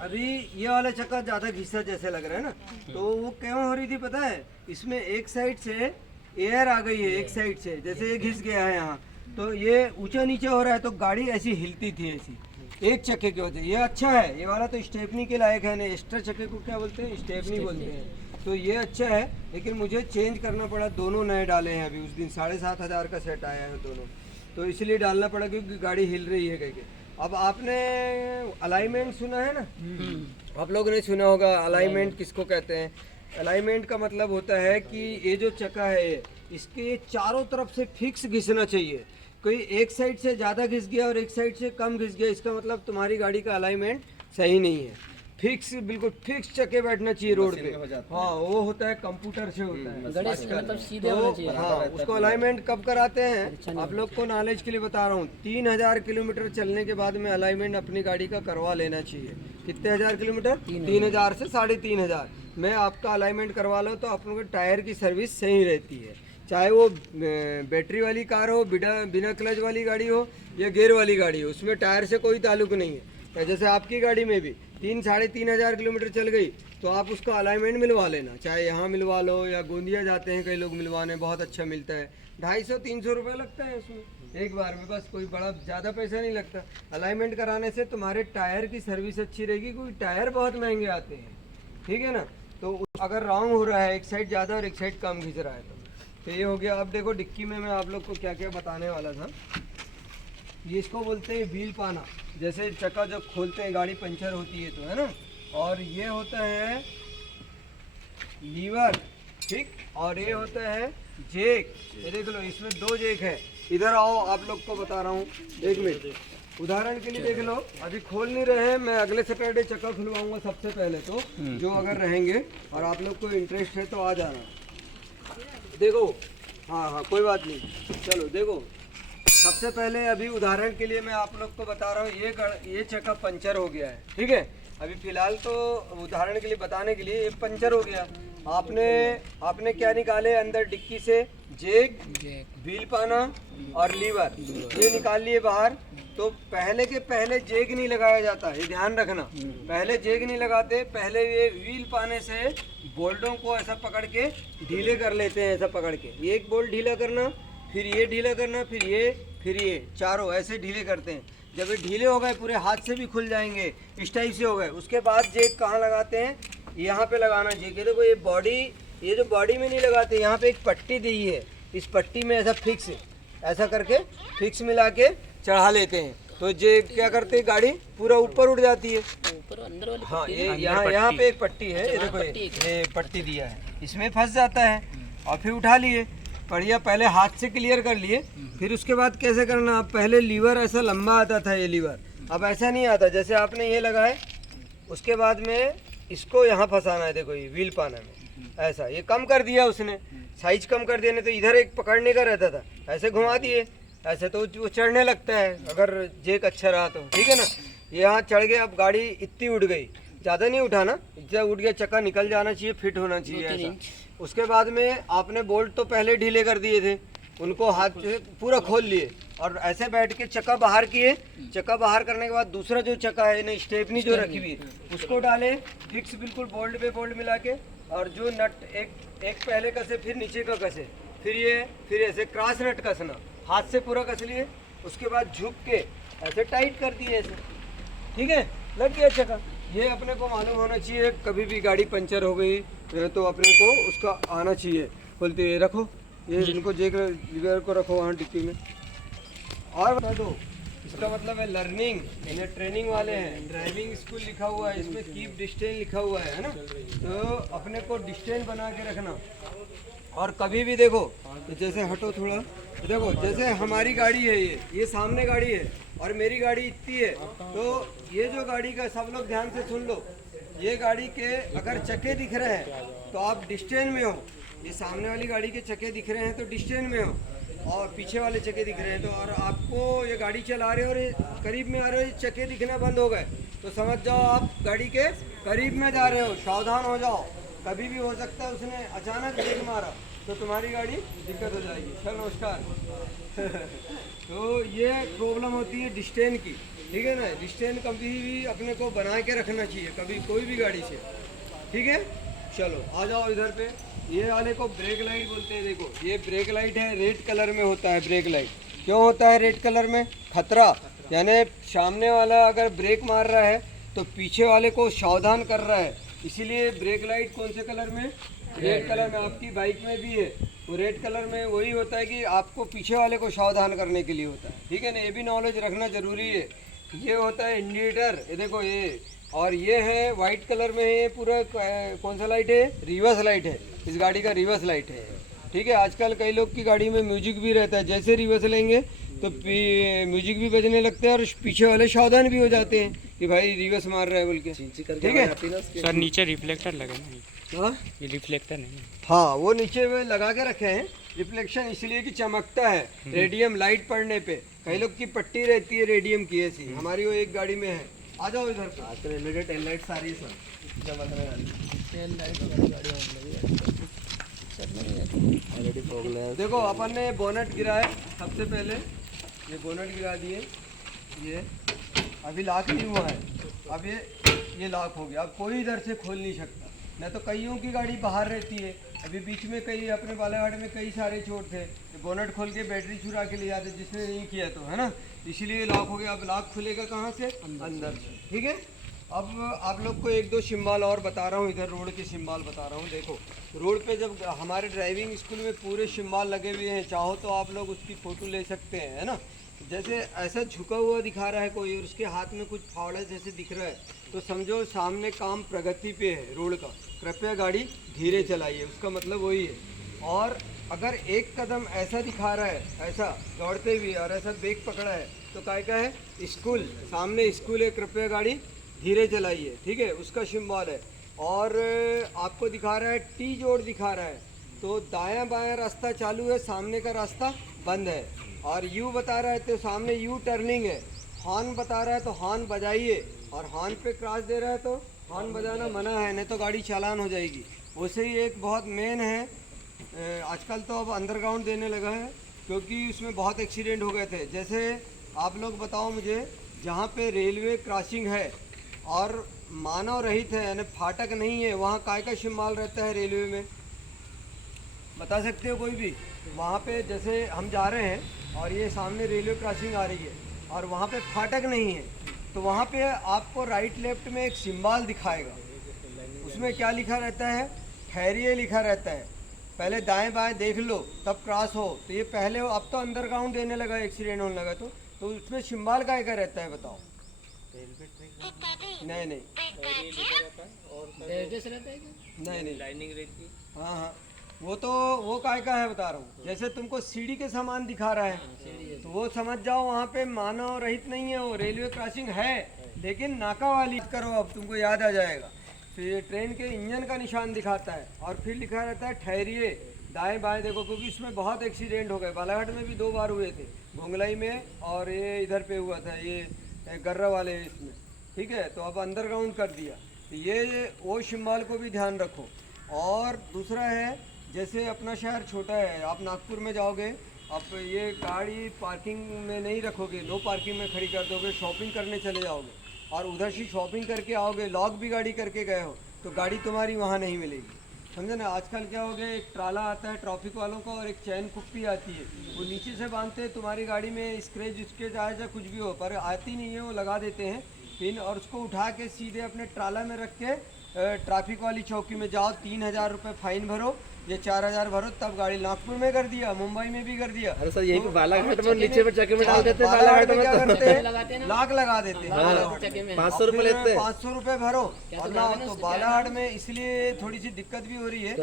अभी ये वाला चक्का ज़्यादा घिसा जैसे लग रहा है ना, तो वो क्यों हो रही थी पता है, इसमें एक साइड से एयर आ गई है, एक साइड से जैसे ये घिस गया है यहाँ, तो ये ऊंचा नीचे हो रहा है तो गाड़ी ऐसी हिलती थी, ऐसी एक चक्के की वजह। ये अच्छा है, ये वाला तो स्टेपनी के लायक है ना, एक्स्ट्रा चक्के को क्या बोलते हैं, स्टेपनी बोलते हैं। तो ये अच्छा है, लेकिन मुझे चेंज करना पड़ा, दोनों नए डाले हैं अभी, उस दिन 7,500 का सेट आया है दोनों, तो इसलिए डालना पड़ा क्योंकि गाड़ी हिल रही है कहीं। अब आपने अलाइनमेंट सुना है ना, आप लोगों ने सुना होगा अलाइनमेंट किसको कहते हैं। अलाइनमेंट का मतलब होता है कि ये जो चक्का है इसके चारों तरफ से फिक्स घिसना चाहिए। कोई एक साइड से ज़्यादा घिस गया और एक साइड से कम घिस गया, इसका मतलब तुम्हारी गाड़ी का अलाइनमेंट सही नहीं है। फिक्स, बिल्कुल फिक्स चक्के बैठना चाहिए रोड पे। हाँ वो होता है कंप्यूटर से होता है, मतलब सीधे होना चाहिए। हाँ उसको अलाइनमेंट कब कराते हैं, आप लोग को नॉलेज के लिए बता रहा हूँ, 3000 किलोमीटर चलने के बाद में अलाइनमेंट अपनी गाड़ी का करवा लेना चाहिए। कितने हजार किलोमीटर, 3000 से 3500 में आपका अलाइनमेंट करवा लो तो आप लोगों के टायर की सर्विस सही रहती है। चाहे वो बैटरी वाली कार हो, बिना क्लच वाली गाड़ी हो या गियर वाली गाड़ी हो, उसमें टायर से कोई ताल्लुक नहीं है। जैसे आपकी गाड़ी में भी 3-3.5 किलोमीटर चल गई तो आप उसका अलाइनमेंट मिलवा लेना, चाहे यहाँ मिलवा लो या गोंदिया जाते हैं कई लोग मिलवाने, बहुत अच्छा मिलता है। 250-300 रुपये लगता है उसमें एक बार में, बस कोई बड़ा ज़्यादा पैसा नहीं लगता। अलाइनमेंट कराने से तुम्हारे टायर की सर्विस अच्छी रहेगी, क्योंकि टायर बहुत महंगे आते हैं, ठीक है ना। तो अगर रॉन्ग हो रहा है, एक साइड ज़्यादा और एक साइड कम खींच रहा है तो ये हो गया। अब देखो डिक्की में मैं आप लोग को क्या क्या बताने वाला था। ये इसको बोलते हैं व्हील पाना, जैसे चक्का जब खोलते हैं गाड़ी पंचर होती है तो, है ना। और ये होता है लीवर, ठीक, और ये होता है जेक। ये देख लो इसमें 2 जेक है। इधर आओ, आप लोग को बता रहा हूँ, 1 मिनट उदाहरण के लिए देख लो। अभी खोल नहीं रहे हैं, मैं अगले सैटरडे चक्का खुलवाऊंगा सबसे पहले तो, जो अगर रहेंगे और आप लोग को इंटरेस्ट है तो आ जाना। देखो हाँ कोई बात नहीं, चलो देखो सबसे पहले अभी उदाहरण के लिए मैं आप लोग को बता रहा हूँ, ये चक्का पंचर हो गया है, ठीक है। अभी फिलहाल तो उदाहरण के लिए बताने के लिए ये पंचर हो गया। आपने क्या निकाले अंदर डिक्की से, जेक, व्हील पाना और लीवर, ये निकाल लिए बाहर। तो पहले के पहले जेक नहीं लगाया जाता, ये ध्यान रखना, पहले जेक नहीं लगाते, पहले ये व्हील पाने से बोल्टों को ऐसा पकड़ के ढीले कर लेते हैं, ऐसा पकड़ के, एक बोल्ट ढीला करना, फिर ये ढीला करना, फिर ये फिर ये चारों ऐसे ढीले करते हैं। जब ये ढीले हो गए पूरे हाथ से भी खुल जाएंगे, इस टाइप से हो गए, उसके बाद जेक कहाँ लगाते हैं, यहाँ पे लगाना चाहिए। देखो ये बॉडी, ये जो बॉडी में नहीं लगाते, यहाँ पे एक पट्टी दी है, इस पट्टी में ऐसा फिक्स, ऐसा करके फिक्स मिला के चढ़ा लेते हैं। तो ये क्या करते हैं, गाड़ी पूरा ऊपर उठ जाती है। ऊपर अंदर वाली हाँ, पट्टी ये है। यहाँ पे एक पट्टी है, ये देखो ये पट्टी दिया है, इसमें फंस जाता है और फिर उठा लिए। बढ़िया, पहले हाथ से क्लियर कर लिए, फिर उसके बाद कैसे करना, अब पहले लीवर ऐसा लंबा आता था, ये लीवर अब ऐसा नहीं आता। जैसे आपने ये लगाए, उसके बाद में इसको यहाँ फंसाना है, देखो ये व्हील पाना में ऐसा, ये कम कर दिया उसने, साइज कम कर दिया। नहीं तो इधर एक पकड़ने का रहता था, ऐसे घुमा दिए ऐसे, तो वो चढ़ने लगता है अगर जेक अच्छा रहा तो, ठीक है ना। यहाँ चढ़ गए, अब गाड़ी इतनी उठ गई, ज़्यादा नहीं उठाना, इतना उठ गया, चक्का निकल जाना चाहिए, फिट होना चाहिए ऐसा। उसके बाद में आपने बोल्ट तो पहले ढीले कर दिए थे, उनको हाथ से पूरा खोल लिए और ऐसे बैठ के चक्का बाहर किए। चक्का बाहर करने के बाद दूसरा जो चक्का है ना, स्टेपनी जो रखी हुई है, उसको डाले फिक्स बिल्कुल बोल्ट पे बोल्ट मिला के, और जो नट एक पहले कसे, फिर नीचे का कसे, फिर ऐसे क्रॉस नट कसना, हाथ से पूरा कस लिए। उसके बाद झुक के ऐसे टाइट कर दिए ऐसे, ठीक है, लग गया चक्का। ये अपने को मालूम होना चाहिए, कभी भी गाड़ी पंचर हो गई तो अपने को उसका आना चाहिए। बोलते ये रखो, ये इनको जेक लीवर को रखो वहाँ डिक्की में। और बता दो, इसका मतलब है लर्निंग, इन्हें ट्रेनिंग वाले हैं, ड्राइविंग स्कूल लिखा हुआ है, इसमें कीप डिस्टेंस लिखा हुआ है ना। तो अपने को डिस्टेंस बना के रखना। और कभी भी देखो, जैसे हटो थोड़ा, देखो जैसे हमारी गाड़ी है, ये सामने गाड़ी है और मेरी गाड़ी इतनी है, तो ये जो गाड़ी का, सब लोग ध्यान से सुन लो, ये गाड़ी के अगर चक्के दिख रहे हैं तो आप डिस्टेंस में हो, ये सामने वाली गाड़ी के चक्के दिख रहे हैं तो डिस्टेंस में हो, और पीछे वाले चक्के दिख रहे हैं तो, और आपको ये गाड़ी चला रहे हो और ये करीब में आ रहे हो, चक्के दिखना बंद हो गए तो समझ जाओ आप गाड़ी के करीब में जा रहे हो, सावधान हो जाओ। कभी भी हो सकता है उसने अचानक ब्रेक मारा तो तुम्हारी गाड़ी दिक्कत हो जाएगी। सर नमस्कार। तो ये प्रॉब्लम होती है डिस्टेंस की, ठीक है ना। डिस्टेंस कभी भी अपने को बना के रखना चाहिए, कभी कोई भी गाड़ी से, ठीक है। चलो आ जाओ इधर पे, ये वाले को ब्रेक लाइट बोलते हैं। देखो ये ब्रेक लाइट है, रेड कलर में होता है ब्रेक लाइट। क्यों होता है रेड कलर में? खतरा, यानी सामने वाला अगर ब्रेक मार रहा है तो पीछे वाले को सावधान कर रहा है, इसीलिए ब्रेक लाइट कौन से कलर में? रेड कलर में। आपकी बाइक में भी है, वो रेड कलर में वही होता है कि आपको पीछे वाले को सावधान करने के लिए होता है, ठीक है ना। ये भी नॉलेज रखना जरूरी है। ये होता है इंडिकेटर, ये देखो ये, और ये है वाइट कलर में है, ये पूरा कौन सा लाइट है? रिवर्स लाइट है, इस गाड़ी का रिवर्स लाइट है, ठीक है। आजकल कई लोग की गाड़ी में म्यूजिक भी रहता है, जैसे रिवर्स लेंगे तो म्यूजिक भी बजने लगते हैं और पीछे वाले सावधान भी हो जाते हैं कि भाई रिवर्स मार रहा है बोल के, ठीक है। सर नीचे रिफ्लेक्टर लगे नहीं, हाँ ये रिफ्लेक्टर नहीं है। हाँ, वो नीचे में लगा के रखे हैं रिफ्लेक्शन, इसलिए कि चमकता है रेडियम लाइट पड़ने पे। कई लोग की पट्टी रहती है रेडियम की ऐसी, हमारी वो एक गाड़ी में है। आ जाओ इधर पे। आजकल एलईडी टेल लाइट सारी सर चमकने वाली टेल लाइट। देखो अपन ने बोनट गिराया, सबसे पहले ये बोनट गिरा दिए, ये अभी लॉक नहीं हुआ है, अब ये लॉक हो गया। अब कोई इधर से खोल नहीं सकता, नहीं तो कईयों की गाड़ी बाहर रहती है। अभी बीच में कई अपने बालाघाट में कई सारे चोर थे, बोनट खोल के बैटरी चुरा के ले जाते, जिसने नहीं किया तो, है ना, इसीलिए लॉक हो गया। अब लॉक खुलेगा कहाँ से? अंदर से, ठीक है। अब आप लोग को एक दो सिंबल और बता रहा हूँ, इधर रोड के सिंबल बता रहा हूँ। देखो रोड पे जब हमारे ड्राइविंग स्कूल में पूरे सिंबल लगे हुए हैं, चाहो तो आप लोग उसकी फ़ोटो ले सकते हैं, है ना। जैसे ऐसा झुका हुआ दिखा रहा है कोई और उसके हाथ में कुछ फावड़ा जैसे दिख रहा है, तो समझो सामने काम प्रगति पे है रोड का, कृपया गाड़ी धीरे चलाइए, उसका मतलब वही है। और अगर एक कदम ऐसा दिखा रहा है, ऐसा दौड़ते हुए, और ऐसा ब्रेक पकड़ा है, तो काय का है? स्कूल, सामने स्कूल है, कृपया गाड़ी धीरे चलाइए, ठीक है, उसका सिंबल है। और आपको दिखा रहा है टी जोड़ दिखा रहा है, तो दायां बायां रास्ता चालू है, सामने का रास्ता बंद है। और यू बता रहा है तो सामने यू टर्निंग है। हॉर्न बता रहा है तो हॉर्न बजाइए, और हॉर्न पे क्रॉस दे रहा है तो हॉर्न बजाना मना है, नहीं तो गाड़ी चालान हो जाएगी। वैसे ही एक बहुत मेन है, आजकल तो अब अंडरग्राउंड देने लगा है, क्योंकि उसमें बहुत एक्सीडेंट हो गए थे। जैसे आप लोग बताओ मुझे, जहाँ पे रेलवे क्रॉसिंग है और मानव रहित है, यानी फाटक नहीं है, वहाँ काय का सिंबल रहता है रेलवे में? बता सकते हो कोई भी? वहाँ पे जैसे हम जा रहे हैं और ये सामने रेलवे क्रॉसिंग आ रही है और वहाँ पे फाटक नहीं है, तो वहाँ पे आपको राइट लेफ्ट में एक सिंबल दिखाएगा। उसमें क्या लिखा रहता है? ठहरिए लिखा रहता है। पहले दाएं बाएं देख लो तब क्रॉस हो। तो ये पहले हो, अब तो अंडरग्राउंड देने लगा, एक्सीडेंट होने लगा। तो उसमें सिंबल का क्या रहता है बताओ? नहीं नहीं नहीं लाइनिंग रहती है। हाँ, वो तो वो काय का है बता रहा हूँ। जैसे तुमको सीढ़ी के सामान दिखा रहा है तो वो समझ जाओ वहाँ पे मानव रहित नहीं है, वो रेलवे क्रॉसिंग है लेकिन नाका वाली करो। अब तुमको याद आ जाएगा। फिर ट्रेन के इंजन का निशान दिखाता है और फिर लिखा रहता है ठहरिए, दाएं बाएं देखो, क्योंकि इसमें बहुत एक्सीडेंट हो गए। बालाघाट में भी 2 बार हुए थे, घोंगलाई में और ये इधर पे हुआ था, ये गर्रा वाले इसमें। ठीक है, तो अब अंडरग्राउंड कर दिया। तो ये वो सिंबल को भी ध्यान रखो। और दूसरा है, जैसे अपना शहर छोटा है, आप नागपुर में जाओगे, आप ये गाड़ी पार्किंग में नहीं रखोगे, नो पार्किंग में खड़ी कर दोगे, शॉपिंग करने चले जाओगे और उधर से शॉपिंग करके आओगे, लॉक भी गाड़ी करके गए हो तो गाड़ी तुम्हारी वहाँ नहीं मिलेगी। समझे ना? आजकल क्या हो गया, एक ट्राला आता है ट्रैफिक वालों का और एक चैन कुप्पी आती है, वो नीचे से बांधते हैं, तुम्हारी गाड़ी में स्क्रैच स्क्रैच आए या कुछ भी हो, पर आती नहीं है, वो लगा देते हैं पिन और उसको उठा के सीधे अपने ट्राला में रख के ट्रैफिक वाली चौकी में जाओ, 3000 रुपये फाइन भरो, ये 4000 भरो, तब गाड़ी। नागपुर में कर दिया, मुंबई में भी कर दिया। अरे सर यही पे बालाघाट में नीचे में चक्के में डाल देते हैं। बालाघाट में क्या करते लगाते हैं हैं? ना? लाख लगा देते हैं। हाँ, 500 रुपये लेते हैं। 500 रुपये भरो और ना। तो बालाघाट में इसलिए थोड़ी सी दिक्कत भी हो रही है।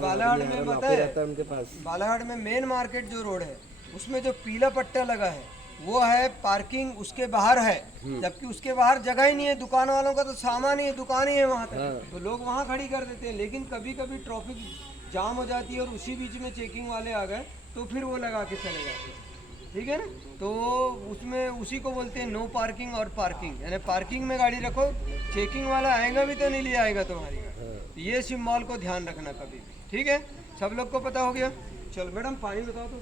बालाघाट में पता है, उनके पास बालाघाट में मेन मार्केट जो रोड है उसमें जो पीला पट्टा लगा है वो है पार्किंग, उसके बाहर है, जबकि उसके बाहर जगह ही नहीं है। दुकान वालों का तो सामान ही है, दुकान ही है वहाँ तक, तो लोग वहाँ खड़ी कर देते हैं। लेकिन कभी कभी ट्रैफिक जाम हो जाती है और उसी बीच में चेकिंग वाले आ गए तो फिर वो लगा के चले जाते हैं। ठीक है ना? तो उसमें उसी को बोलते हैं नो पार्किंग और पार्किंग, यानी पार्किंग में गाड़ी रखो, चेकिंग वाला आएगा भी तो नहीं ले आएगा तुम्हारी गाड़ी। ये सिंबल को ध्यान रखना कभी भी। ठीक है, सब लोग को पता हो गया? चलो मैडम पानी बताओ तो।